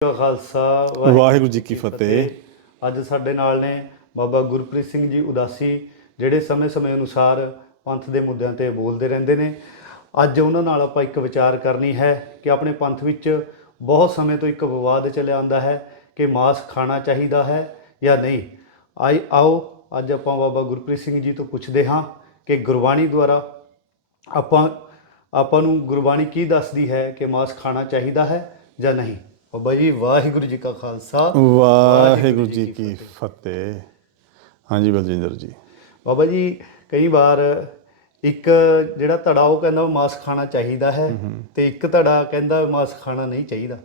ਕਾ ਖਾਲਸਾ ਵਾਹਿਗੁਰੂ ਜੀ ਕੀ ਫਤਿਹ। ਅੱਜ ਸਾਡੇ ਨਾਲ ਨੇ ਬਾਬਾ ਗੁਰਪ੍ਰੀਤ ਸਿੰਘ ਜੀ ਉਦਾਸੀ ਜਿਹੜੇ ਸਮੇਂ-ਸਮੇਂ ਅਨੁਸਾਰ ਪੰਥ ਦੇ ਮੁੱਦਿਆਂ ਤੇ ਬੋਲਦੇ ਰਹਿੰਦੇ ਨੇ। ਅੱਜ ਉਹਨਾਂ ਨਾਲ ਆਪਾਂ ਇੱਕ ਵਿਚਾਰ ਕਰਨੀ ਹੈ ਕਿ ਆਪਣੇ ਪੰਥ ਵਿੱਚ ਬਹੁਤ ਸਮੇਂ ਤੋਂ ਇੱਕ ਵਿਵਾਦ ਚੱਲਿਆ ਆਉਂਦਾ ਹੈ ਕਿ ਮਾਸ ਖਾਣਾ ਚਾਹੀਦਾ ਹੈ ਜਾਂ ਨਹੀਂ। ਆਈ ਆਓ ਅੱਜ ਆਪਾਂ ਬਾਬਾ ਗੁਰਪ੍ਰੀਤ ਸਿੰਘ ਜੀ ਤੋਂ ਪੁੱਛਦੇ ਹਾਂ ਕਿ ਗੁਰਬਾਣੀ ਦੁਆਰਾ ਆਪਾਂ ਆਪਾਂ ਨੂੰ ਗੁਰਬਾਣੀ ਕੀ ਦੱਸਦੀ ਹੈ ਕਿ ਮਾਸ ਖਾਣਾ ਚਾਹੀਦਾ ਹੈ ਜਾਂ ਨਹੀਂ। ਬਾਬਾ ਜੀ ਵਾਹਿਗੁਰੂ ਜੀ ਕਾ ਖਾਲਸਾ। ਵਾਹਿਗੁਰੂ ਜੀ ਕੀ ਫਤਿਹ। ਹਾਂਜੀ ਬਲਜਿੰਦਰ ਜੀ। ਬਾਬਾ ਜੀ ਕਈ ਵਾਰ ਇੱਕ ਜਿਹੜਾ ਧੜਾ ਉਹ ਕਹਿੰਦਾ ਮਾਸ ਖਾਣਾ ਚਾਹੀਦਾ ਹੈ ਤੇ ਇੱਕ ਧੜਾ ਕਹਿੰਦਾ ਮਾਸ ਖਾਣਾ ਨਹੀਂ ਚਾਹੀਦਾ।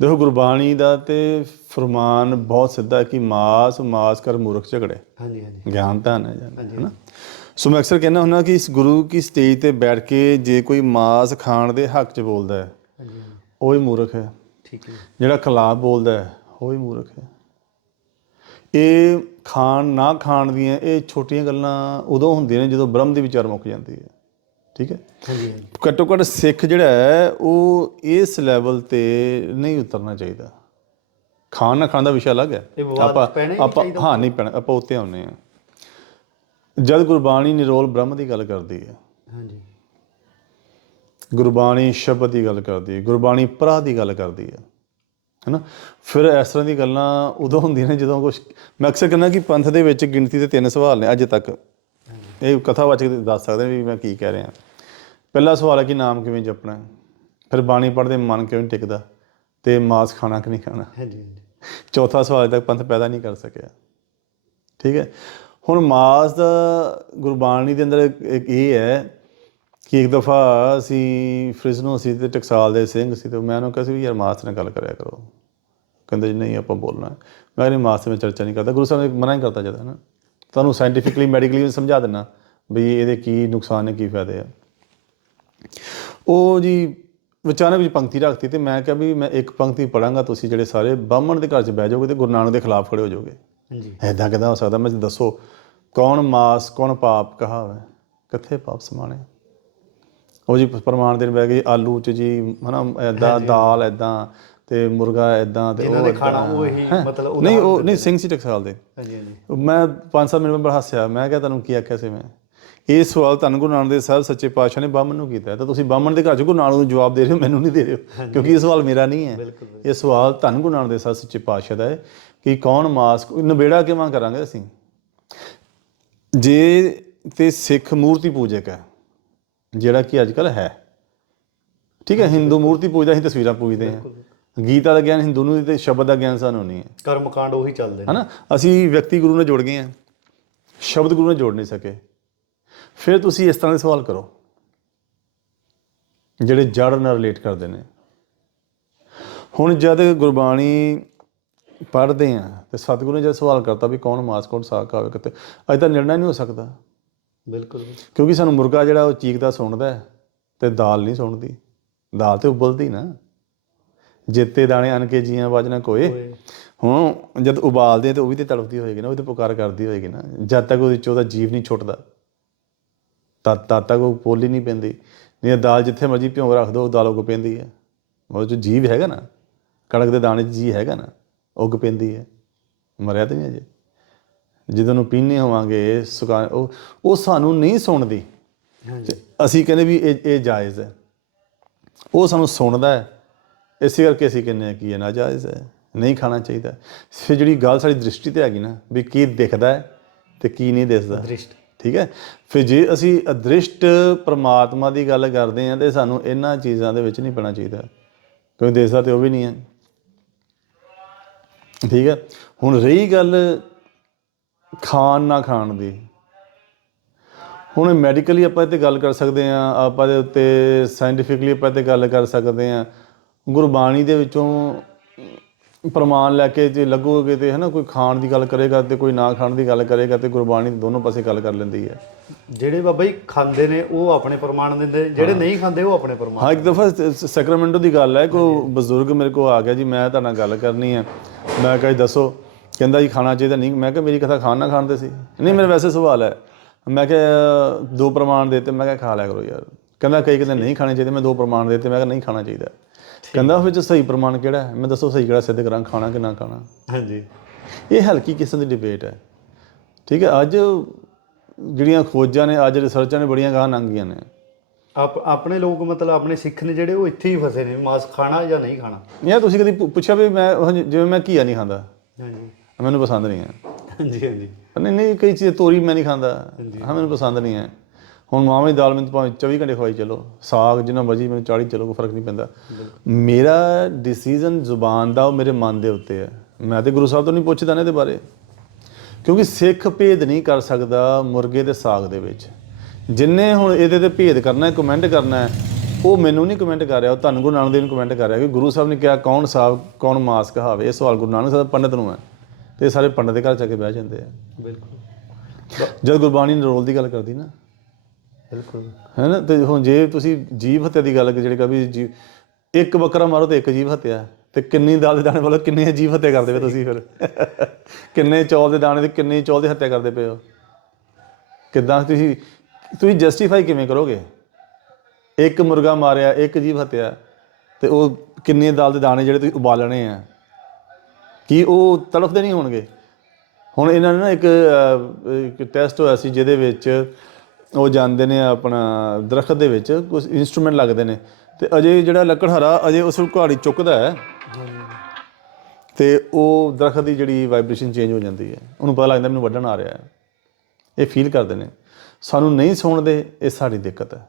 ਦੇਖੋ ਗੁਰਬਾਣੀ ਦਾ ਤੇ ਫਰਮਾਨ ਬਹੁਤ ਸਿੱਧਾ ਕਿ ਮਾਸ ਮਾਸ ਕਰ ਮੂਰਖ ਝਗੜੇ। ਹਾਂਜੀ ਹਾਂਜੀ। ਗਿਆਨ ਤਾਂ ਹੈ ਜਾਨ ਸੋ ਮੈਂ ਅਕਸਰ ਕਹਿੰਦਾ ਹੁੰਦਾ ਕਿ ਇਸ ਗੁਰੂ ਕੀ ਸਟੇਜ ਤੇ ਬੈਠ ਕੇ ਜੇ ਕੋਈ ਮਾਸ ਖਾਣ ਦੇ ਹੱਕ 'ਚ ਬੋਲਦਾ ਹੈ ਉਹ ਹੀ ਮੂਰਖ ਹੈ। ਠੀਕ ਹੈ ਜਿਹੜਾ ਖਿਲਾਫ ਬੋਲਦਾ ਹੈ ਉਹ ਹੀ ਮੂਰਖ ਹੈ ਇਹ ਖਾਣ ਨਾ ਖਾਣ ਦੀਆਂ ਇਹ ਛੋਟੀਆਂ ਗੱਲਾਂ ਉਦੋਂ ਹੁੰਦੀਆਂ ਨੇ ਜਦੋਂ ਬ੍ਰਹਮ ਦੀ ਵਿਚਾਰ ਮੁੱਕ ਜਾਂਦੀ ਹੈ। ਠੀਕ ਹੈ? ਘੱਟੋ ਘੱਟ ਸਿੱਖ ਜਿਹੜਾ ਹੈ ਉਹ ਇਸ ਲੈਵਲ ਤੇ ਨਹੀਂ ਉਤਰਨਾ ਚਾਹੀਦਾ। ਖਾਣ ਨਾ ਖਾਣ ਦਾ ਵਿਸ਼ਾ ਅਲੱਗ ਹੈ। ਆਪਾਂ ਆਪਾਂ। ਹਾਂ ਨਹੀਂ ਪੈਣਾ। ਆਪਾਂ ਉੱਤੇ ਆਉਨੇ ਆ ਜਦ ਗੁਰਬਾਣੀ ਨਿਰੋਲ ਬ੍ਰਹਮ ਦੀ ਗੱਲ ਕਰਦੀ ਹੈ ਹਾਂਜੀ। ਗੁਰਬਾਣੀ ਸ਼ਬਦ ਦੀ ਗੱਲ ਕਰਦੀ ਹੈ ਗੁਰਬਾਣੀ ਪਰਾ ਦੀ ਗੱਲ ਕਰਦੀ ਹੈ ਹੈਨਾ? ਫਿਰ ਇਸ ਤਰ੍ਹਾਂ ਦੀ ਗੱਲਾਂ ਉਦੋਂ ਹੁੰਦੀਆਂ ਨੇ ਜਦੋਂ ਕੁਝ ਮੈਂ ਅਕਸਰ ਕਹਿੰਦਾ ਕਿ ਪੰਥ ਦੇ ਵਿੱਚ ਗਿਣਤੀ ਦੇ ਤਿੰਨ ਸਵਾਲ ਨੇ ਅੱਜ ਤੱਕ। ਇਹ ਕਥਾਵਾਚਕ ਦੱਸ ਸਕਦੇ ਵੀ ਮੈਂ ਕੀ ਕਹਿ ਰਿਹਾ। ਪਹਿਲਾ ਸਵਾਲ ਹੈ ਕਿ ਨਾਮ ਕਿਵੇਂ ਜਪਣਾ? ਫਿਰ ਬਾਣੀ ਪੜ੍ਹਦੇ ਮਨ ਕਿਵੇਂ ਟਿਕਦਾ ਤੇ ਮਾਸ ਖਾਣਾ ਕਿ ਨਹੀਂ ਖਾਣਾ? ਹਾਂਜੀ ਹਾਂਜੀ। ਚੌਥਾ ਸਵਾਲ ਤੱਕ ਪੰਥ ਪੈਦਾ ਨਹੀਂ ਕਰ ਸਕਿਆ। ਠੀਕ ਹੈ? ਹੁਣ ਮਾਸ ਦਾ ਗੁਰਬਾਣੀ ਦੇ ਅੰਦਰ ਇਹ ਹੈ ਕਿ ਇੱਕ ਦਫਾ ਅਸੀਂ ਫ੍ਰਿਜ਼ਨੋ ਸੀ ਤੇ ਟਕਸਾਲ ਦੇ ਸਿੰਘ ਸੀ ਤੇ ਮੈਂ ਉਹਨੂੰ ਕਿਹਾ ਸੀ ਵੀ ਯਾਰ ਮਾਸ ਨਾਲ ਗੱਲ ਕਰਿਆ ਕਰੋ। ਕਹਿੰਦੇ ਜੀ ਨਹੀਂ ਆਪਾਂ ਬੋਲਣਾ। ਮੈਂ ਨਹੀਂ ਮਾਸ ਤੇ ਮੈਂ ਚਰਚਾ ਨਹੀਂ ਕਰਦਾ। ਗੁਰੂ ਸਾਹਿਬ ਨੇ ਮਨਾ ਹੀ ਕਰਤਾ ਜਦ ਹੈ ਨਾ ਤੁਹਾਨੂੰ ਸਾਇੰਟੀਫਿਕਲੀ ਮੈਡੀਕਲੀ ਸਮਝਾ ਦੇਣਾ ਵੀ ਇਹਦੇ ਕੀ ਨੁਕਸਾਨ ਨੇ ਕੀ ਫਾਇਦੇ ਆ। ਉਹ ਜੀ ਵਿਚਾਰਕ ਵਿੱਚ ਪੰਕਤੀ ਰੱਖਤੀ ਤੇ ਮੈਂ ਕਿਹਾ ਵੀ ਮੈਂ ਇੱਕ ਪੰਕਤੀ ਪੜਾਂਗਾ ਤੁਸੀਂ ਜਿਹੜੇ ਸਾਰੇ ਬਾਹਮਣ ਦੇ ਘਰ 'ਚ ਬਹਿ ਜਾਓਗੇ ਤੇ ਗੁਰੂ ਨਾਨਕ ਦੇ ਖਿਲਾਫ ਖੜੇ ਹੋ ਜਾਓਗੇ। ਹਾਂਜੀ। ਐਦਾਂ ਕਿਦਾਂ ਹੋ ਸਕਦਾ? ਮੈਂ ਦੱਸੋ ਕੌਣ ਮਾਸ ਕੌਣ ਪਾਪ ਕਹਾਵੇ? ਕਿੱਥੇ ਪਾਪ ਸਮਾਣੇ? ਉਹ ਜੀ ਪ੍ਰਮਾਣ ਦੇਣ ਬਹਿ ਗਏ ਆਲੂ ਚ ਜੀ ਹਨਾ ਐਦਾਂ ਦਾਲ ਐਦਾਂ ਤੇ ਮੁਰਗਾ ਐਦਾਂ ਤੇ ਉਹ ਖਾਣਾ। ਉਹ ਹੈਂ? ਮਤਲਬ ਨਹੀਂ ਉਹ ਨਹੀਂ ਸਿੰਘ ਸੀ ਟਕਸਾਲ ਦੇ। ਹਾਂਜੀ ਹਾਂਜੀ। ਮੈਂ 5-7 ਮਿੰਟ ਬਾਅਦ ਹੱਸਿਆ ਮੈਂ ਕਿਹਾ ਤੁਹਾਨੂੰ ਕੀ ਆਖਿਆ ਸੀ ਮੈਂ? ਇਹ ਸਵਾਲ ਤੁਹਾਨੂੰ ਗੁਰੂ ਨਾਨਕ ਦੇਵ ਸਾਹਿਬ ਸੱਚੇ ਪਾਤਸ਼ਾਹ ਨੇ ਬਾਹਮਣ ਨੂੰ ਕੀਤਾ ਤਾਂ ਤੁਸੀਂ ਬਾਹਮਣ ਦੇ ਘਰ ਚ ਗੁਰੂ ਨਾਨਕ ਨੂੰ ਜਵਾਬ ਦੇ ਰਹੇ ਹੋ ਮੈਨੂੰ ਨਹੀਂ ਦੇ ਰਹੇ ਹੋ ਕਿਉਂਕਿ ਇਹ ਸਵਾਲ ਮੇਰਾ ਨਹੀਂ ਹੈ। ਇਹ ਸਵਾਲ ਤੁਹਾਨੂੰ ਗੁਰੂ ਨਾਨਕ ਦੇਵ ਸਾਹਿਬ ਸੱਚੇ ਪਾਤਸ਼ਾਹ ਦਾ ਹੈ ਕਿ ਕੌਣ ਮਾਸ ਨਵੇੜਾ ਕਿਵੇਂ ਕਰਾਂਗੇ ਅਸੀਂ? ਜੇ ਤੇ ਸਿੱਖ ਮੂਰਤੀ ਪੂਜਕ ਹੈ ਜਿਹੜਾ ਕਿ ਅੱਜ ਕੱਲ ਹੈ। ਠੀਕ ਹੈ ਹਿੰਦੂ ਮੂਰਤੀ ਪੂਜਦਾ ਅਸੀਂ ਤਸਵੀਰਾਂ ਪੂਜਦੇ ਹਾਂ। ਗੀਤਾ ਦਾ ਗਿਆਨ ਹਿੰਦੂ ਨੂੰ ਤੇ ਸ਼ਬਦ ਦਾ ਗਿਆਨ ਸਾਨੂੰ ਨਹੀਂ ਹੈ। ਕਰਮ ਕਾਂਡ ਉਹੀ ਚੱਲਦੇ ਨੇ। ਹਨਾ? ਅਸੀਂ ਵਿਅਕਤੀ ਗੁਰੂ ਨਾਲ ਜੁੜ ਗਏ ਹਾਂ। ਸ਼ਬਦ ਗੁਰੂ ਨਾਲ ਜੋੜ ਨਹੀਂ ਸਕੇ। ਫਿਰ ਤੁਸੀਂ ਇਸ ਤਰ੍ਹਾਂ ਦੇ ਸਵਾਲ ਕਰੋ। ਜਿਹੜੇ ਜੜ ਨਾਲ ਰਿਲੇਟ ਕਰਦੇ ਨੇ। ਹੁਣ ਜਦ ਗੁਰਬਾਣੀ ਪੜ੍ਹਦੇ ਆ ਤੇ ਸਤਿਗੁਰੂ ਨੇ ਜਦ ਸਵਾਲ ਕਰਤਾ ਵੀ ਕੌਣ ਮਾਸ ਕੌਣ ਸਾਗ ਖਾਵੇ ਕਿਤੇ ਅਜੇ ਤਾਂ ਨਿਰਣਾ ਨਹੀਂ ਹੋ ਸਕਦਾ। ਬਿਲਕੁਲ ਕਿਉਂਕਿ ਸਾਨੂੰ ਮੁਰਗਾ ਜਿਹੜਾ ਉਹ ਚੀਕਦਾ ਸੁਣਦਾ ਤੇ ਦਾਲ ਨਹੀਂ ਸੁਣਦੀ ਦਾਲ ਤੇ ਉਬਲਦੀ ਨਾ। ਜੇਤੇ ਦਾਣੇ ਅਨ ਕੇ ਜੀਆਂ ਵਜਣਾ ਕੋਏ। ਹੁਣ ਜਦ ਉਬਾਲਦੇ ਤੇ ਉਹ ਵੀ ਤੇ ਤੜਫਦੀ ਹੋਏਗੀ ਨਾ ਉਹ ਤੇ ਪੁਕਾਰ ਕਰਦੀ ਹੋਏਗੀ ਨਾ। ਜਦ ਤੱਕ ਉਹਦੇ ਚੋਂ ਉਹਦਾ ਜੀਵ ਨਹੀਂ ਛੁੱਟਦਾ। ਤਦ ਤਦ ਤੱਕ ਉਹ ਪੋਲ ਹੀ ਨਹੀਂ ਪੈਂਦੀ। ਨਹੀਂ ਦਾਲ ਜਿੱਥੇ ਮਰਜ਼ੀ ਭਿਉਂ ਰੱਖ ਦੋ ਉਹ ਦਾਲ ਉਗ ਪੈਂਦੀ ਹੈ। ਉਹ ਜੋ ਜੀਵ ਹੈਗਾ ਨਾ। ਕਣਕ ਦੇ ਦਾਣੇ 'ਚ ਜੀ ਹੈਗਾ ਨਾ। ਉਗ ਪੈਂਦੀ ਹੈ। ਮਰਿਆ ਤਾਂ ਨਹੀਂ ਅਜੇ। ਜਦੋਂ ਨੂੰ ਪੀਨੇ ਹੋਵਾਂਗੇ ਸੁਕਾ ਉਹ ਉਹ ਸਾਨੂੰ ਨਹੀਂ ਸੁਣਦੀ। ਅਸੀਂ ਕਹਿੰਦੇ ਵੀ ਇਹ ਇਹ ਜਾਇਜ਼ ਹੈ। ਉਹ ਸਾਨੂੰ ਸੁਣਦਾ ਹੈ। ਇਸੇ ਕਰਕੇ ਅਸੀਂ ਕਹਿੰਦੇ ਹਾਂ ਕਿ ਇਹ ਨਾਜਾਇਜ਼ ਹੈ। ਨਹੀਂ ਖਾਣਾ ਚਾਹੀਦਾ। ਫਿਰ ਜਿਹੜੀ ਗੱਲ ਸਾਡੀ ਦ੍ਰਿਸ਼ਟੀ ਤੇ ਹੈਗੀ ਨਾ ਵੀ ਕੀ ਦਿਖਦਾ ਹੈ ਤੇ ਕੀ ਨਹੀਂ ਦਿਸਦਾ। ਦ੍ਰਿਸ਼ਟ। ਠੀਕ ਹੈ? ਫਿਰ ਜੇ ਅਸੀਂ ਅਦ੍ਰਿਸ਼ਟ ਪ੍ਰਮਾਤਮਾ ਦੀ ਗੱਲ ਕਰਦੇ ਹਾਂ ਤੇ ਸਾਨੂੰ ਇਹਨਾਂ ਚੀਜ਼ਾਂ ਦੇ ਵਿੱਚ ਨਹੀਂ ਪੈਣਾ ਚਾਹੀਦਾ। ਕਿਉਂਕਿ ਦਿਸਦਾ ਤੇ ਉਹ ਵੀ ਨਹੀਂ ਹੈ। ਠੀਕ ਹੈ? ਹੁਣ ਰਹੀ ਗੱਲ ਖਾਣ ਨਾ ਖਾਣ ਦੀ। ਹੁਣ ਮੈਡੀਕਲੀ ਆਪਾਂ ਇਹ ਤੇ ਗੱਲ ਕਰ ਸਕਦੇ ਹਾਂ ਆਪਾਂ ਦੇ ਉੱਤੇ ਸਾਇੰਟੀਫਿਕਲੀ ਆਪਾਂ ਤੇ ਗੱਲ ਕਰ ਸਕਦੇ ਹਾਂ। ਗੁਰਬਾਣੀ ਦੇ ਵਿੱਚੋਂ ਪ੍ਰਮਾਣ ਲੈ ਕੇ ਜੇ ਲੱਗੋਗੇ ਤੇ ਹਨਾ ਕੋਈ ਖਾਣ ਦੀ ਗੱਲ ਕਰੇਗਾ ਤੇ ਕੋਈ ਨਾ ਖਾਣ ਦੀ ਗੱਲ ਕਰੇਗਾ ਤੇ ਗੁਰਬਾਣੀ ਦੋਨੋਂ ਪਾਸੇ ਗੱਲ ਕਰ ਲੈਂਦੀ ਹੈ। ਜਿਹੜੇ ਬਾਬਾ ਜੀ ਖਾਂਦੇ ਨੇ ਉਹ ਆਪਣੇ ਪ੍ਰਮਾਣ ਦਿੰਦੇ ਜਿਹੜੇ ਨਹੀਂ ਖਾਂਦੇ ਉਹ ਆਪਣੇ ਪ੍ਰਮਾਣ ਹਾਂ ਇੱਕ ਦਫਾ ਸੈਕਰਾਮੈਂਟੋ ਦੀ ਗੱਲ ਹੈ ਕੋਈ ਬਜ਼ੁਰਗ ਮੇਰੇ ਕੋਲ ਆ ਗਿਆ ਜੀ ਮੈਂ ਤੁਹਾਡੇ ਗੱਲ ਕਰਨੀ ਹੈ। ਮੈਂ ਕਿਹਾ ਦੱਸੋ ਕਹਿੰਦਾ ਜੀ ਖਾਣਾ ਚਾਹੀਦਾ ਨਹੀਂ। ਮੈਂ ਕਿਹਾ ਮੇਰੀ ਕਥਾ ਖਾਣ ਨਾ ਖਾਣ ਦੇ ਸੀ। ਨਹੀਂ ਮੇਰਾ ਵੈਸੇ ਸਵਾਲ ਹੈ। ਮੈਂ ਕਿਹਾ ਦੋ ਪ੍ਰਮਾਣ ਦੇਤੇ। ਮੈਂ ਕਿਹਾ ਖਾ ਲਿਆ ਕਰੋ ਯਾਰ। ਕਹਿੰਦਾ ਕਈ ਕਹਿੰਦੇ ਨਹੀਂ ਖਾਣੇ ਚਾਹੀਦੇ। ਮੈਂ ਦੋ ਪ੍ਰਮਾਣ ਦੇਤੇ। ਮੈਂ ਕਿਹਾ ਨਹੀਂ ਖਾਣਾ ਚਾਹੀਦਾ। ਕਹਿੰਦਾ ਵਿੱਚ ਸਹੀ ਪ੍ਰਮਾਣ ਕਿਹੜਾ ਹੈ? ਮੈਂ ਦੱਸੋ ਸਹੀ ਕਿਹੜਾ ਸਿੱਧ ਕਰਾਂ ਖਾਣਾ ਕਿ ਨਾ ਖਾਣਾ? ਹਾਂਜੀ। ਇਹ ਹਲਕੀ ਕਿਸਮ ਦੀ ਡਿਬੇਟ ਹੈ। ਠੀਕ ਹੈ ਅੱਜ ਜਿਹੜੀਆਂ ਖੋਜਾਂ ਨੇ ਅੱਜ ਰਿਸਰਚਾਂ ਨੇ ਬੜੀਆਂ ਗਾਹ ਲੰਘੀਆਂ ਨੇ। ਆਪ ਆਪਣੇ ਲੋਕ ਮਤਲਬ ਆਪਣੇ ਸਿੱਖ ਨੇ ਜਿਹੜੇ ਉਹ ਇੱਥੇ ਹੀ ਫਸੇ ਨੇ। ਮਾਸ ਖਾਣਾ ਜਾਂ ਨਹੀਂ ਖਾਣਾ? ਯਾਰ ਤੁਸੀਂ ਕਦੀ ਪੁੱਛਿਆ ਵੀ ਮੈਂ ਉਹ ਜਿਵੇਂ ਮੈਂ ਘੀਆ ਨਹੀਂ ਖਾਂਦਾ। ਹਾਂਜੀ। ਮੈਨੂੰ ਪਸੰਦ ਨਹੀਂ ਹੈ। ਹਾਂਜੀ ਹਾਂਜੀ। ਨਹੀਂ ਨਹੀਂ ਕਈ ਚੀਜ਼ ਤੋਰੀ ਮੈਂ ਨਹੀਂ ਖਾਂਦਾ। ਹਾਂ ਮੈਨੂੰ ਪਸੰਦ ਨਹੀਂ ਹੈ। ਹੁਣ ਮਾਵਾਂ ਦੀ ਦਾਲ ਮੈਨੂੰ ਭਾਵੇਂ 24 ਘੰਟੇ ਖਵਾਈ ਚਲੋ। ਸਾਗ ਜਿੰਨਾ ਮਰਜ਼ੀ ਮੈਨੂੰ 40 ਚਲੋ ਕੋਈ ਫ਼ਰਕ ਨਹੀਂ ਪੈਂਦਾ। ਮੇਰਾ ਡਿਸੀਜਨ ਜ਼ੁਬਾਨ ਦਾ ਉਹ ਮੇਰੇ ਮਨ ਦੇ ਉੱਤੇ ਹੈ। ਮੈਂ ਤੇ ਗੁਰੂ ਸਾਹਿਬ ਤੋਂ ਨਹੀਂ ਪੁੱਛਦਾ ਨੇ ਇਹਦੇ ਬਾਰੇ। ਕਿਉਂਕਿ ਸਿੱਖ ਭੇਦ ਨਹੀਂ ਕਰ ਸਕਦਾ ਮੁਰਗੇ ਤੇ ਸਾਗ ਦੇ ਵਿੱਚ। ਜਿੰਨੇ ਹੁਣ ਇਹਦੇ ਤੇ ਭੇਦ ਕਰਨਾ ਹੈ ਕਮੈਂਟ ਕਰਨਾ ਹੈ ਉਹ ਮੈਨੂੰ ਨਹੀਂ ਕਮੈਂਟ ਕਰ ਰਿਹਾ ਉਹ ਤੁਹਾਨੂੰ ਗੁਰੂ ਨਾਨਕ ਦੇਵ ਨੂੰ ਕਮੈਂਟ ਕਰ ਰਿਹਾ ਕਿ ਗੁਰੂ ਸਾਹਿਬ ਨੇ ਕਿਹਾ ਕੌਣ ਸਾਗ ਕੌਣ ਮਾਸ ਕਹਾਵੇ? ਇਹ ਸਵਾਲ ਗੁਰੂ ਨਾਨਕ ਸਾਹਿਬ ਪੰਡਤ ਨੂੰ ਹੈ। ਤੇ ਸਾਰੇ ਪੰਡਤ ਦੇ ਘਰ ਜਾ ਕੇ ਬਹਿ ਜਾਂਦੇ ਆ। ਬਿਲਕੁਲ। ਜਦ ਗੁਰਬਾਣੀ ਨਰੋਲ ਦੀ ਗੱਲ ਕਰਦੀ ਨਾ। ਬਿਲਕੁਲ। ਹੈ ਨਾ? ਤੇ ਹੁਣ ਜੇ ਤੁਸੀਂ ਜੀਵ ਹੱਤਿਆ ਦੀ ਗੱਲ ਜਿਹੜੀ ਕਹ ਵੀ ਜੀ ਇੱਕ ਬੱਕਰਾ ਮਾਰੋ ਤੇ ਇੱਕ ਜੀਵ ਹੱਤਿਆ। ਤੇ ਕਿੰਨੀ ਦਾਲ ਦੇ ਦਾਣੇ ਵਾਲੋ ਕਿੰਨੇ ਜੀਵ ਹੱਤਿਆ ਕਰਦੇ ਪਏ ਤੁਸੀਂ ਫਿਰ। ਕਿੰਨੇ ਚੌਲ ਦੇ ਦਾਣੇ ਤੇ ਕਿੰਨੇ ਚੌਲ ਦੀ ਹੱਤਿਆ ਕਰਦੇ ਪਏ ਹੋ। ਕਿੱਦਾਂ ਤੁਸੀਂ ਤੁਸੀਂ ਜਸਟੀਫਾਈ ਕਿਵੇਂ ਕਰੋਗੇ? ਇੱਕ ਮੁਰਗਾ ਮਾਰਿਆ ਇੱਕ ਜੀਵ ਹੱਤਿਆ। ਤੇ ਉਹ ਕਿੰਨੇ ਦਾਲ ਦੇ ਦਾਣੇ ਜਿਹੜੇ ਤੁਸੀਂ ਉਬਾਲਣੇ ਆ। ਕੀ ਉਹ ਤੜਫਦੇ ਨਹੀਂ ਹੋਣਗੇ? ਹੁਣ ਇਹਨਾਂ ਨੇ ਨਾ ਇੱਕ ਇੱਕ ਟੈਸਟ ਹੋਇਆ ਸੀ ਜਿਹਦੇ ਵਿੱਚ ਉਹ ਜਾਂਦੇ ਨੇ ਆਪਣਾ ਦਰਖਤ ਦੇ ਵਿੱਚ ਕੁਝ ਇਨਸਟਰੂਮੈਂਟ ਲੱਗਦੇ ਨੇ। ਤੇ ਅਜੇ ਜਿਹੜਾ ਲੱਕੜਹਾਰਾ ਅਜੇ ਉਸ ਨੂੰ ਕੁਹਾੜੀ ਚੁੱਕਦਾ ਹੈ। ਤੇ ਉਹ ਦਰਖਤ ਦੀ ਜਿਹੜੀ ਵਾਈਬ੍ਰੇਸ਼ਨ ਚੇਂਜ ਹੋ ਜਾਂਦੀ ਹੈ। ਉਹਨੂੰ ਪਤਾ ਲੱਗਦਾ ਮੈਨੂੰ ਵੱਢਣ ਆ ਰਿਹਾ ਹੈ। ਇਹ ਫੀਲ ਕਰਦੇ ਨੇ। ਸਾਨੂੰ ਨਹੀਂ ਸੁਣਦੇ, ਇਹ ਸਾਡੀ ਦਿੱਕਤ ਹੈ।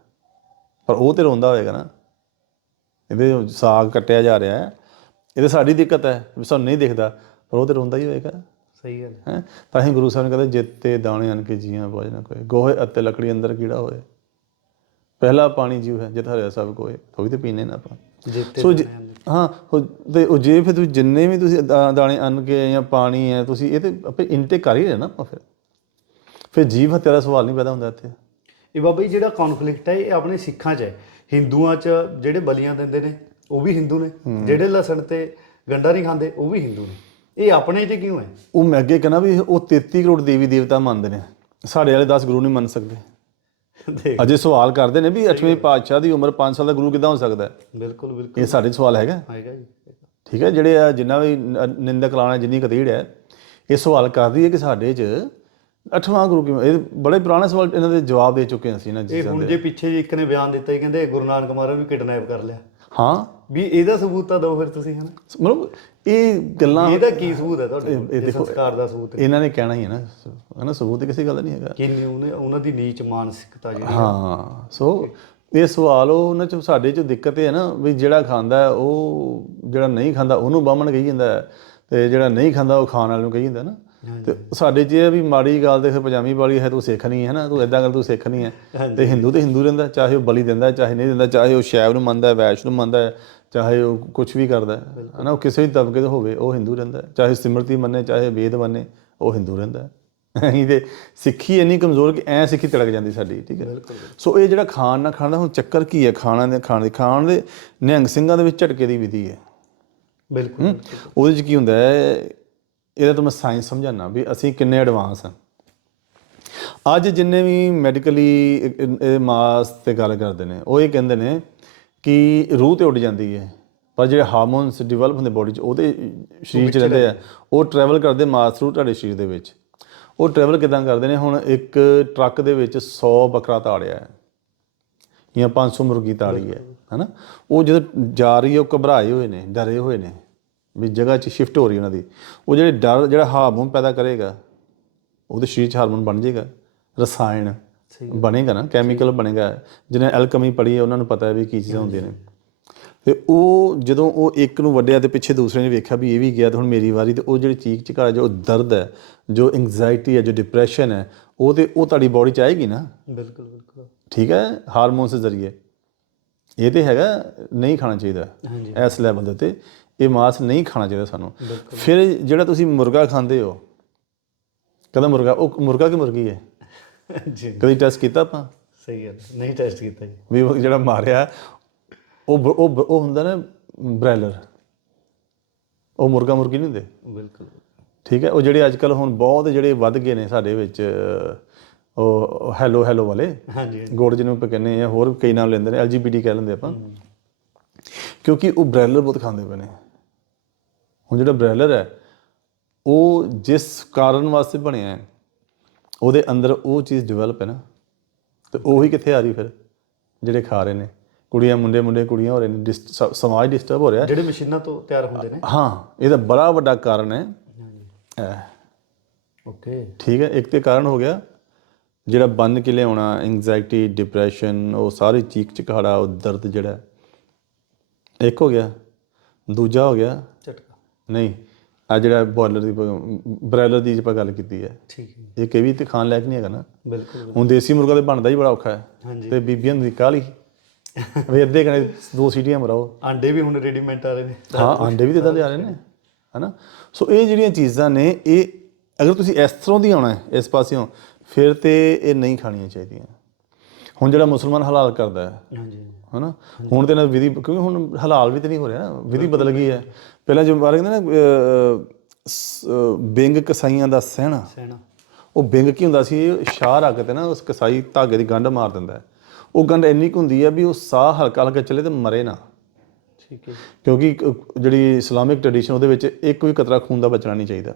ਪਰ ਉਹ ਤੇ ਰੋਂਦਾ ਹੋਏਗਾ ਨਾ। ਇਹਦੇ ਸਾਗ ਕੱਟਿਆ ਜਾ ਰਿਹਾ ਹੈ। ਇਹ ਤਾਂ ਸਾਡੀ ਦਿੱਕਤ ਹੈ ਵੀ ਸਾਨੂੰ ਨਹੀਂ ਦਿਖਦਾ ਪਰ ਉਹ ਤੇ ਰੋਂਦਾ ਹੀ ਹੋਏਗਾ। ਸਹੀ ਗੱਲ ਹੈ। ਤਾਂ ਹੀ ਗੁਰੂ ਸਾਹਿਬ ਨੇ ਕਹਿੰਦੇ ਜਿੱਤੇ ਦਾਣੇ ਅਨ ਕੇ ਜੀਆਂ ਬੋਝ ਨਾ ਕੋਈ ਗੋਹੇ ਅਤੇ ਲੱਕੜੀ ਅੰਦਰ ਕੀੜਾ ਹੋਏ? ਪਹਿਲਾ ਪਾਣੀ ਜੀਵ ਹੈ ਜਿਤ ਹਰਿਆ ਸਭ ਕੋਏ। ਉਹ ਵੀ ਤੇ ਪੀਨੇ ਨਾ ਆਪਾਂ। ਜਿੱਤੇ ਸੋ ਹਾਂ ਤੇ ਉਹ ਜੇ ਫਿਰ ਤੁਸੀਂ ਜਿੰਨੇ ਵੀ ਤੁਸੀਂ ਦਾਣੇ ਅੰਨ ਕੇ ਜਾਂ ਪਾਣੀ ਹੈ ਤੁਸੀਂ ਇਹ ਤੇ ਆਪੇ ਇਨਟੇਕ ਕਰ ਹੀ ਰਹੇ ਨਾ ਆਪਾਂ ਫਿਰ। ਫਿਰ ਜੀਵ ਹੱਤਿਆ ਦਾ ਸਵਾਲ ਨਹੀਂ ਪੈਦਾ ਹੁੰਦਾ ਇੱਥੇ। ਇਹ ਬਾਬਾ ਜੀ ਜਿਹੜਾ ਕਨਫਲਿਕਟ ਹੈ ਇਹ ਆਪਣੇ ਸਿੱਖਾਂ 'ਚ ਹੈ। ਹਿੰਦੂਆਂ 'ਚ ਜਿਹੜੇ ਬਲੀਆਂ ਦਿੰਦੇ ਨੇ ਉਹ ਵੀ ਹਿੰਦੂ ਨੇ। ਜਿਹੜੇ ਲਸਣ ਤੇ ਗੰਡਾ ਨਹੀਂ ਖਾਂਦੇ ਉਹ ਵੀ ਹਿੰਦੂ ਨੇ। ਇਹ ਆਪਣੇ 'ਚ ਕਿਉਂ ਹੈ? ਉਹ ਮੈਂ ਅੱਗੇ ਕਹਿੰਦਾ ਵੀ ਉਹ 33 ਕਰੋੜ ਦੇਵੀ ਦੇਵਤਾ ਮੰਨਦੇ ਨੇ। ਸਾਡੇ ਵਾਲੇ 10 ਗੁਰੂ ਨਹੀਂ ਮੰਨ ਸਕਦੇ। ਦੇਖ। ਅਜੇ ਸਵਾਲ ਕਰਦੇ ਨੇ ਵੀ 8ਵੇਂ ਪਾਤਸ਼ਾਹ ਦੀ ਉਮਰ 5 ਸਾਲ ਦਾ ਗੁਰੂ ਕਿਦਾਂ ਹੋ ਸਕਦਾ ਹੈ? ਬਿਲਕੁਲ ਬਿਲਕੁਲ। ਇਹ ਸਾਡੇ ਸਵਾਲ ਹੈਗਾ। ਆਏਗਾ ਜੀ। ਠੀਕ ਹੈ ਜਿਹੜੇ ਆ ਜਿੰਨਾ ਵੀ ਨਿੰਦਕ ਲਾਣਾ ਜਿੰਨੀ ਕਤੀੜ ਹੈ ਇਹ ਸਵਾਲ ਕਰਦੀ ਹੈ ਕਿ ਸਾਡੇ 'ਚ ਅੱਠਵਾਂ ਗੁਰੂ ਕਿਵੇਂ ਇਹ ਬੜੇ ਪੁਰਾਣੇ ਸਵਾਲ ਇਹਨਾਂ ਦੇ ਜਵਾਬ ਦੇ ਚੁੱਕੇ ਅਸੀਂ ਇਹਨਾਂ ਇਹ ਚੀਜ਼ਾਂ ਹੁਣ ਜੇ ਪਿੱਛੇ ਜੀ ਇੱਕ ਨੇ ਬਿਆਨ ਦਿੱਤਾ ਹੀ ਕਹਿੰਦੇ ਗੁਰੂ ਨਾਨਕ ਮਹਾਰਾਜ ਨੂੰ ਕਿਡਨੈਪ ਕਰ ਲਿਆ। ਹਾਂ। ਵੀ ਇਹਦਾ ਸਬੂਤ ਤਾਂ ਦਿਓ ਫਿਰ ਤੁਸੀਂ ਹਨਾ? ਮਤਲਬ ਇਹ ਗੱਲਾਂ ਇਹਦਾ ਕੀ ਸਬੂਤ ਹੈ ਤੁਹਾਡੇ ਕੋਲ? ਇਹ ਇਹ ਦੇਖੋ, ਸੰਸਕਾਰ ਦਾ ਸਬੂਤ ਹੈ। ਇਹਨਾਂ ਨੇ ਕਹਿਣਾ ਹੀ ਹੈ ਨਾ ਹਨਾ ਸਬੂਤ ਕਿਸੇ ਗੱਲ ਦਾ ਨਹੀਂ ਹੈਗਾ। ਕਿ ਨਹੀਂ ਉਹਨੇ ਉਹਨਾਂ ਦੀ ਨੀਚ ਮਾਨਸਿਕਤਾ ਜਿਹੜੀ ਹਾਂ। ਸੋ ਇਹ ਸਵਾਲ ਉਹ ਉਹਨਾਂ ਚ ਸਾਡੇ ਚ ਦਿੱਕਤ ਇਹ ਹੈ ਨਾ ਵੀ ਜਿਹੜਾ ਖਾਂਦਾ ਹੈ, ਉਹ ਜਿਹੜਾ ਨਹੀਂ ਖਾਂਦਾ ਉਹਨੂੰ ਬਾਹਮਣ ਕਹੀ ਜਾਂਦਾ ਹੈ, ਤੇ ਜਿਹੜਾ ਨਹੀਂ ਖਾਂਦਾ ਉਹ ਖਾਣ ਵਾਲੇ ਨੂੰ ਕਹੀ ਜਾਂਦਾ ਨਾ। ਤੇ ਸਾਡੇ ਹੈ ਵੀ ਮਾੜੀ ਗੱਲ ਦੇ ਫਿਰ ਪਜਾਮੀ ਵਾਲੀ ਹੈ ਤੂੰ ਸਿੱਖ ਨਹੀਂ ਹੈ ਨਾ ਤੂੰ ਇਦਾਂ ਕਰ ਤੂੰ ਸਿੱਖ ਨਹੀਂ ਹੈ। ਤੇ ਹਿੰਦੂ ਤੇ ਹਿੰਦੂ ਰਹਿੰਦਾ ਚਾਹੇ ਉਹ ਬਲੀ ਦਿੰਦਾ ਚਾਹੇ ਨਹੀਂ ਦਿੰਦਾ ਚਾਹੇ ਉਹ ਸ਼ੈਵ ਨੂੰ ਮੰਨਦਾ ਹੈ ਵੈਸ਼ ਨੂੰ ਮੰਨਦਾ ਹੈ ਚਾਹੇ ਉਹ ਕੁਝ ਵੀ ਕਰਦਾ ਹੈ ਹਨਾ ਉਹ ਕਿਸੇ ਵੀ ਤਬਕੇ ਦਾ ਹੋਵੇ ਉਹ ਹਿੰਦੂ ਰਹਿੰਦਾ। ਚਾਹੇ ਸਿਮਰਤੀ ਮੰਨੇ ਚਾਹੇ ਵੇਦ ਮੰਨੇ ਉਹ ਹਿੰਦੂ ਰਹਿੰਦਾ। ਹੈ। ਤੇ ਸਿੱਖੀ ਇੰਨੀ ਕਮਜ਼ੋਰ ਕਿ ਐ ਸਿੱਖੀ ਤੜਕ ਜਾਂਦੀ ਸਾਡੀ ਠੀਕ ਹੈ? ਸੋ ਇਹ ਜਿਹੜਾ ਖਾਣ ਨਾ ਖਾਣ ਦਾ ਹੁਣ ਚੱਕਰ ਕੀ ਹੈ? ਖਾਣਾ ਦੇ ਖਾਣ ਦੇ ਖਾਣ ਦੇ ਨਿਹੰਗ ਸਿੰਘਾਂ ਦੇ ਵਿੱਚ ਝਟਕੇ ਦੀ ਵਿਧੀ ਹੈ? ਬਿਲਕੁਲ। ਉਹਦੇ ਚ ਕੀ ਹੁੰਦਾ ਹੈ ਇਹਦਾ ਤਾਂ ਮੈਂ ਸਾਇੰਸ ਸਮਝਾਣਾ ਵੀ ਅਸੀਂ ਕਿੰਨੇ ਐਡਵਾਂਸ ਹਾਂ। ਅੱਜ ਜਿੰਨੇ ਵੀ ਮੈਡੀਕਲੀ ਇਹ ਮਾਸ ਤੇ ਗੱਲ ਕਰਦੇ ਨੇ ਉਹ ਇਹ ਕਹਿੰਦੇ ਨੇ ਕਿ ਰੂਹ ਤੇ ਉੱਡ ਜਾਂਦੀ ਹੈ ਪਰ ਜਿਹੜੇ ਹਾਰਮੋਨਸ ਡਿਵੈਲਪ ਹੁੰਦੇ ਬੋਡੀ 'ਚ ਉਹਦੇ ਸਰੀਰ 'ਚ ਰਹਿੰਦੇ ਆ। ਉਹ ਟਰੈਵਲ ਕਰਦੇ ਮਾਸ ਥਰੂ ਤੁਹਾਡੇ ਸਰੀਰ ਦੇ ਵਿੱਚ। ਉਹ ਟਰੈਵਲ ਕਿਦਾਂ ਕਰਦੇ ਨੇ ਹੁਣ ਇੱਕ ਟਰੱਕ ਦੇ ਵਿੱਚ 100 ਬੱਕਰਾ ਤਾੜਿਆ ਹੈ ਜਾਂ 500 ਮੁਰਗੀ ਤਾੜੀ ਹੈ ਹਨਾ? ਉਹ ਜਦੋਂ ਜਾ ਰਹੀ ਹੈ ਉਹ ਘਬਰਾਏ ਹੋਏ ਨੇ ਡਰੇ ਹੋਏ ਨੇ। ਵੀ ਜਗ੍ਹਾ 'ਚ ਸ਼ਿਫਟ ਹੋ ਰਹੀ ਉਹਨਾਂ ਦੀ। ਉਹ ਜਿਹੜੇ ਡਰ ਜਿਹੜਾ ਹਾਰਮੋਨ ਪੈਦਾ ਕਰੇਗਾ ਉਹਦੇ ਸਰੀਰ 'ਚ ਹਾਰਮੋਨ ਬਣ ਜਾਏਗਾ ਰਸਾਇਣ ਬਣੇਗਾ ਨਾ ਕੈਮੀਕਲ ਬਣੇਗਾ। ਜਿਹਨੇ ਐਲਕਮੀ ਪੜ੍ਹੀ ਹੈ ਉਹਨਾਂ ਨੂੰ ਪਤਾ ਹੈ ਵੀ ਕੀ ਚੀਜ਼ਾਂ ਹੁੰਦੀਆਂ ਨੇ। ਤੇ ਉਹ ਜਦੋਂ ਉਹ ਇੱਕ ਨੂੰ ਵੱਡਿਆ ਤੇ ਪਿੱਛੇ ਦੂਸਰੇ ਨੇ ਵੇਖਿਆ ਵੀ ਇਹ ਵੀ ਗਿਆ ਤੇ ਹੁਣ ਮੇਰੀ ਵਾਰੀ ਤੇ ਉਹ ਜਿਹੜੀ ਚੀਕ ਚਿਕਾ ਜੋ ਦਰਦ ਹੈ ਜੋ ਐਂਗਜ਼ਾਇਟੀ ਹੈ ਜੋ ਡਿਪਰੈਸ਼ਨ ਹੈ ਉਹ ਤੇ ਉਹ ਤੁਹਾਡੀ ਬਾਡੀ 'ਚ ਆਏਗੀ ਨਾ? ਬਿਲਕੁਲ ਬਿਲਕੁਲ। ਠੀਕ ਹੈ? ਹਾਰਮੋਨਸ ਦੇ ਜ਼ਰੀਏ। ਇਹ ਤੇ ਹੈਗਾ ਨਹੀਂ ਖਾਣਾ ਚਾਹੀਦਾ। ਇਸ ਲੈਵਲ ਦੇ ਉੱਤੇ। ਇਹ ਮਾਸ ਨਹੀਂ ਖਾਣਾ ਚਾਹੀਦਾ ਸਾਨੂੰ। ਫਿਰ ਜਿਹੜਾ ਤੁਸੀਂ ਮੁਰਗਾ ਖਾਂਦੇ ਹੋ ਕਹਿੰਦਾ ਮੁਰਗਾ ਉਹ ਮੁਰਗਾ ਕਿ ਮੁਰਗੀ ਹੈ? ਜੀ। ਕਦੀ ਟੈਸਟ ਕੀਤਾ ਆਪਾਂ? ਸਹੀ ਗੱਲ ਹੈ। ਨਹੀਂ ਟੈਸਟ ਕੀਤਾ ਜੀ। ਵੀ ਜਿਹੜਾ ਮਾਰਿਆ ਉਹ ਉਹ ਉਹ ਹੁੰਦਾ ਨਾ ਬ੍ਰਾਇਲਰ ਉਹ ਮੁਰਗਾ ਮੁਰਗੀ ਨਹੀਂ ਹੁੰਦੇ? ਬਿਲਕੁਲ। ਠੀਕ ਹੈ ਉਹ ਜਿਹੜੇ ਅੱਜ ਕੱਲ ਹੁਣ ਬਹੁਤ ਜਿਹੜੇ ਵੱਧ ਗਏ ਨੇ ਸਾਡੇ ਵਿੱਚ ਉਹ ਹੈਲੋ ਹੈਲੋ ਵਾਲੇ। ਹਾਂਜੀ। ਗੋੜ ਜਿਹਨੂੰ ਆਪਾਂ ਕਹਿੰਦੇ ਆ ਹੋਰ ਕਈ ਨਾਮ ਲੈਂਦੇ ਨੇ ਐਲਜੀਬੀਟੀ ਕਹਿ ਲੈਂਦੇ ਆਪਾਂ। ਕਿਉਂਕਿ ਉਹ ਬ੍ਰੈਲਰ ਬਹੁਤ ਖਾਂਦੇ ਪਏ ਨੇ। ਹੁਣ ਜਿਹੜਾ ਬ੍ਰੈਲਰ ਹੈ ਉਹ ਜਿਸ ਕਾਰਨ ਵਾਸਤੇ ਬਣਿਆ ਹੈ ਉਹਦੇ ਅੰਦਰ ਉਹ ਚੀਜ਼ ਡਿਵੈਲਪ ਹੈ ਨਾ ਤੇ ਉਹੀ ਕਿੱਥੇ ਆ ਰਹੀ ਫਿਰ ਜਿਹੜੇ ਖਾ ਰਹੇ ਨੇ ਕੁੜੀਆਂ ਮੁੰਡੇ ਮੁੰਡੇ ਕੁੜੀਆਂ ਹੋ ਰਹੇ ਨੇ ਸਮਾਜ ਡਿਸਟਰਬ ਹੋ ਰਿਹਾ ਜਿਹੜੇ ਮਸ਼ੀਨਾਂ ਤੋਂ ਤਿਆਰ ਹੁੰਦੇ ਨੇ। ਹਾਂ ਇਹਦਾ ਬੜਾ ਵੱਡਾ ਕਾਰਨ ਹੈ। ਓਕੇ। ਠੀਕ ਹੈ ਇੱਕ ਤੇ ਕਾਰਨ ਹੋ ਗਿਆ ਜਿਹੜਾ ਬੰਨ ਕੇ ਲਿਆਉਣਾ ਐਂਜ਼ਾਇਟੀ ਡਿਪਰੈਸ਼ਨ ਉਹ ਸਾਰੀ ਚੀਕ ਚਿਹਾੜਾ ਉਹ ਦਰਦ ਜਿਹੜਾ। ਇੱਕ ਹੋ ਗਿਆ ਦੂਜਾ ਹੋ ਗਿਆ ਨਹੀਂ ਆ ਜਿਹੜਾ ਬੋਇਲਰ ਦੀ ਬ੍ਰਾਇਲਰ ਦੀ ਆਪਾਂ ਗੱਲ ਕੀਤੀ ਹੈ ਠੀਕ ਹੈ ਇਹ ਇਹ ਵੀ ਤੇ ਖਾਣ ਲਾਇਕ ਨਹੀਂ ਹੈਗਾ ਨਾ। ਬਿਲਕੁਲ ਹੁਣ ਦੇਸੀ ਮੁਰਗਾ ਤੇ ਬਣਦਾ ਹੀ ਬੜਾ ਔਖਾ ਹੈ। ਤੇ ਬੀਬੀਆਂ ਦੀ ਕਾਲੀ ਵੇ ਅੱਧੇ ਘੰਟੇ ਦੋ ਸੀਟੀਆਂ ਮਰਾਓ। ਆਂਡੇ ਵੀ ਹੁਣ ਰੈਡੀਮੇਡ ਆ ਰਹੇ ਨੇ। ਹਾਂ ਆਂਡੇ ਵੀ ਤੇ ਇਦਾਂ ਦੇ ਆ ਰਹੇ ਨੇ ਹਨਾ? ਸੋ ਇਹ ਜਿਹੜੀਆਂ ਚੀਜ਼ਾਂ ਨੇ ਇਹ ਅਗਰ ਤੁਸੀਂ ਇਸ ਤਰ੍ਹਾਂ ਦੀ ਆਉਣਾ ਹੈ ਇਸ ਪਾਸਿਓਂ ਫਿਰ ਤੇ ਇਹ ਨਹੀਂ ਖਾਣੀਆਂ ਚਾਹੀਦੀਆਂ। ਹੁਣ ਜਿਹੜਾ ਮੁਸਲਮਾਨ ਹਲਾਲ ਕਰਦਾ ਹੈ ਹਾਂਜੀ। ਹਨਾ? ਹੁਣ ਤੇ ਨਾ ਵਿਧੀ ਕਿਉਂਕਿ ਹੁਣ ਹਲਾਲ ਵੀ ਤੇ ਨਹੀਂ ਹੋ ਰਿਹਾ ਨਾ ਵਿਧੀ ਬਦਲ ਗਈ ਹੈ। ਪਹਿਲਾਂ ਜੋ ਬਾਰੇ ਕਹਿੰਦੇ ਨਾ ਬਿੰਗ ਕਸਾਈਆਂ ਦਾ ਸਹਿਣਾ। ਸੈਣਾ ਉਹ ਬਿੰਗ ਕੀ ਹੁੰਦਾ ਸੀ? ਸ਼ਾਹ ਰੱਖ ਤੇ ਨਾ ਉਸ ਕਸਾਈ ਧਾਗੇ ਦੀ ਗੰਢ ਮਾਰ ਦਿੰਦਾ। ਉਹ ਗੰਢ ਇੰਨੀ ਕੁ ਹੁੰਦੀ ਹੈ ਵੀ ਉਹ ਸਾਹ ਹਲਕਾ ਹਲਕਾ ਚੱਲੇ ਤੇ ਮਰੇ ਨਾ। ਠੀਕ ਹੈ। ਕਿਉਂਕਿ ਜਿਹੜੀ ਇਸਲਾਮਿਕ ਟ੍ਰੈਡੀਸ਼ਨ ਉਹਦੇ ਵਿੱਚ ਇੱਕ ਵੀ ਕਤਰਾ ਖੂਨ ਦਾ ਬਚਣਾ ਨਹੀਂ ਚਾਹੀਦਾ।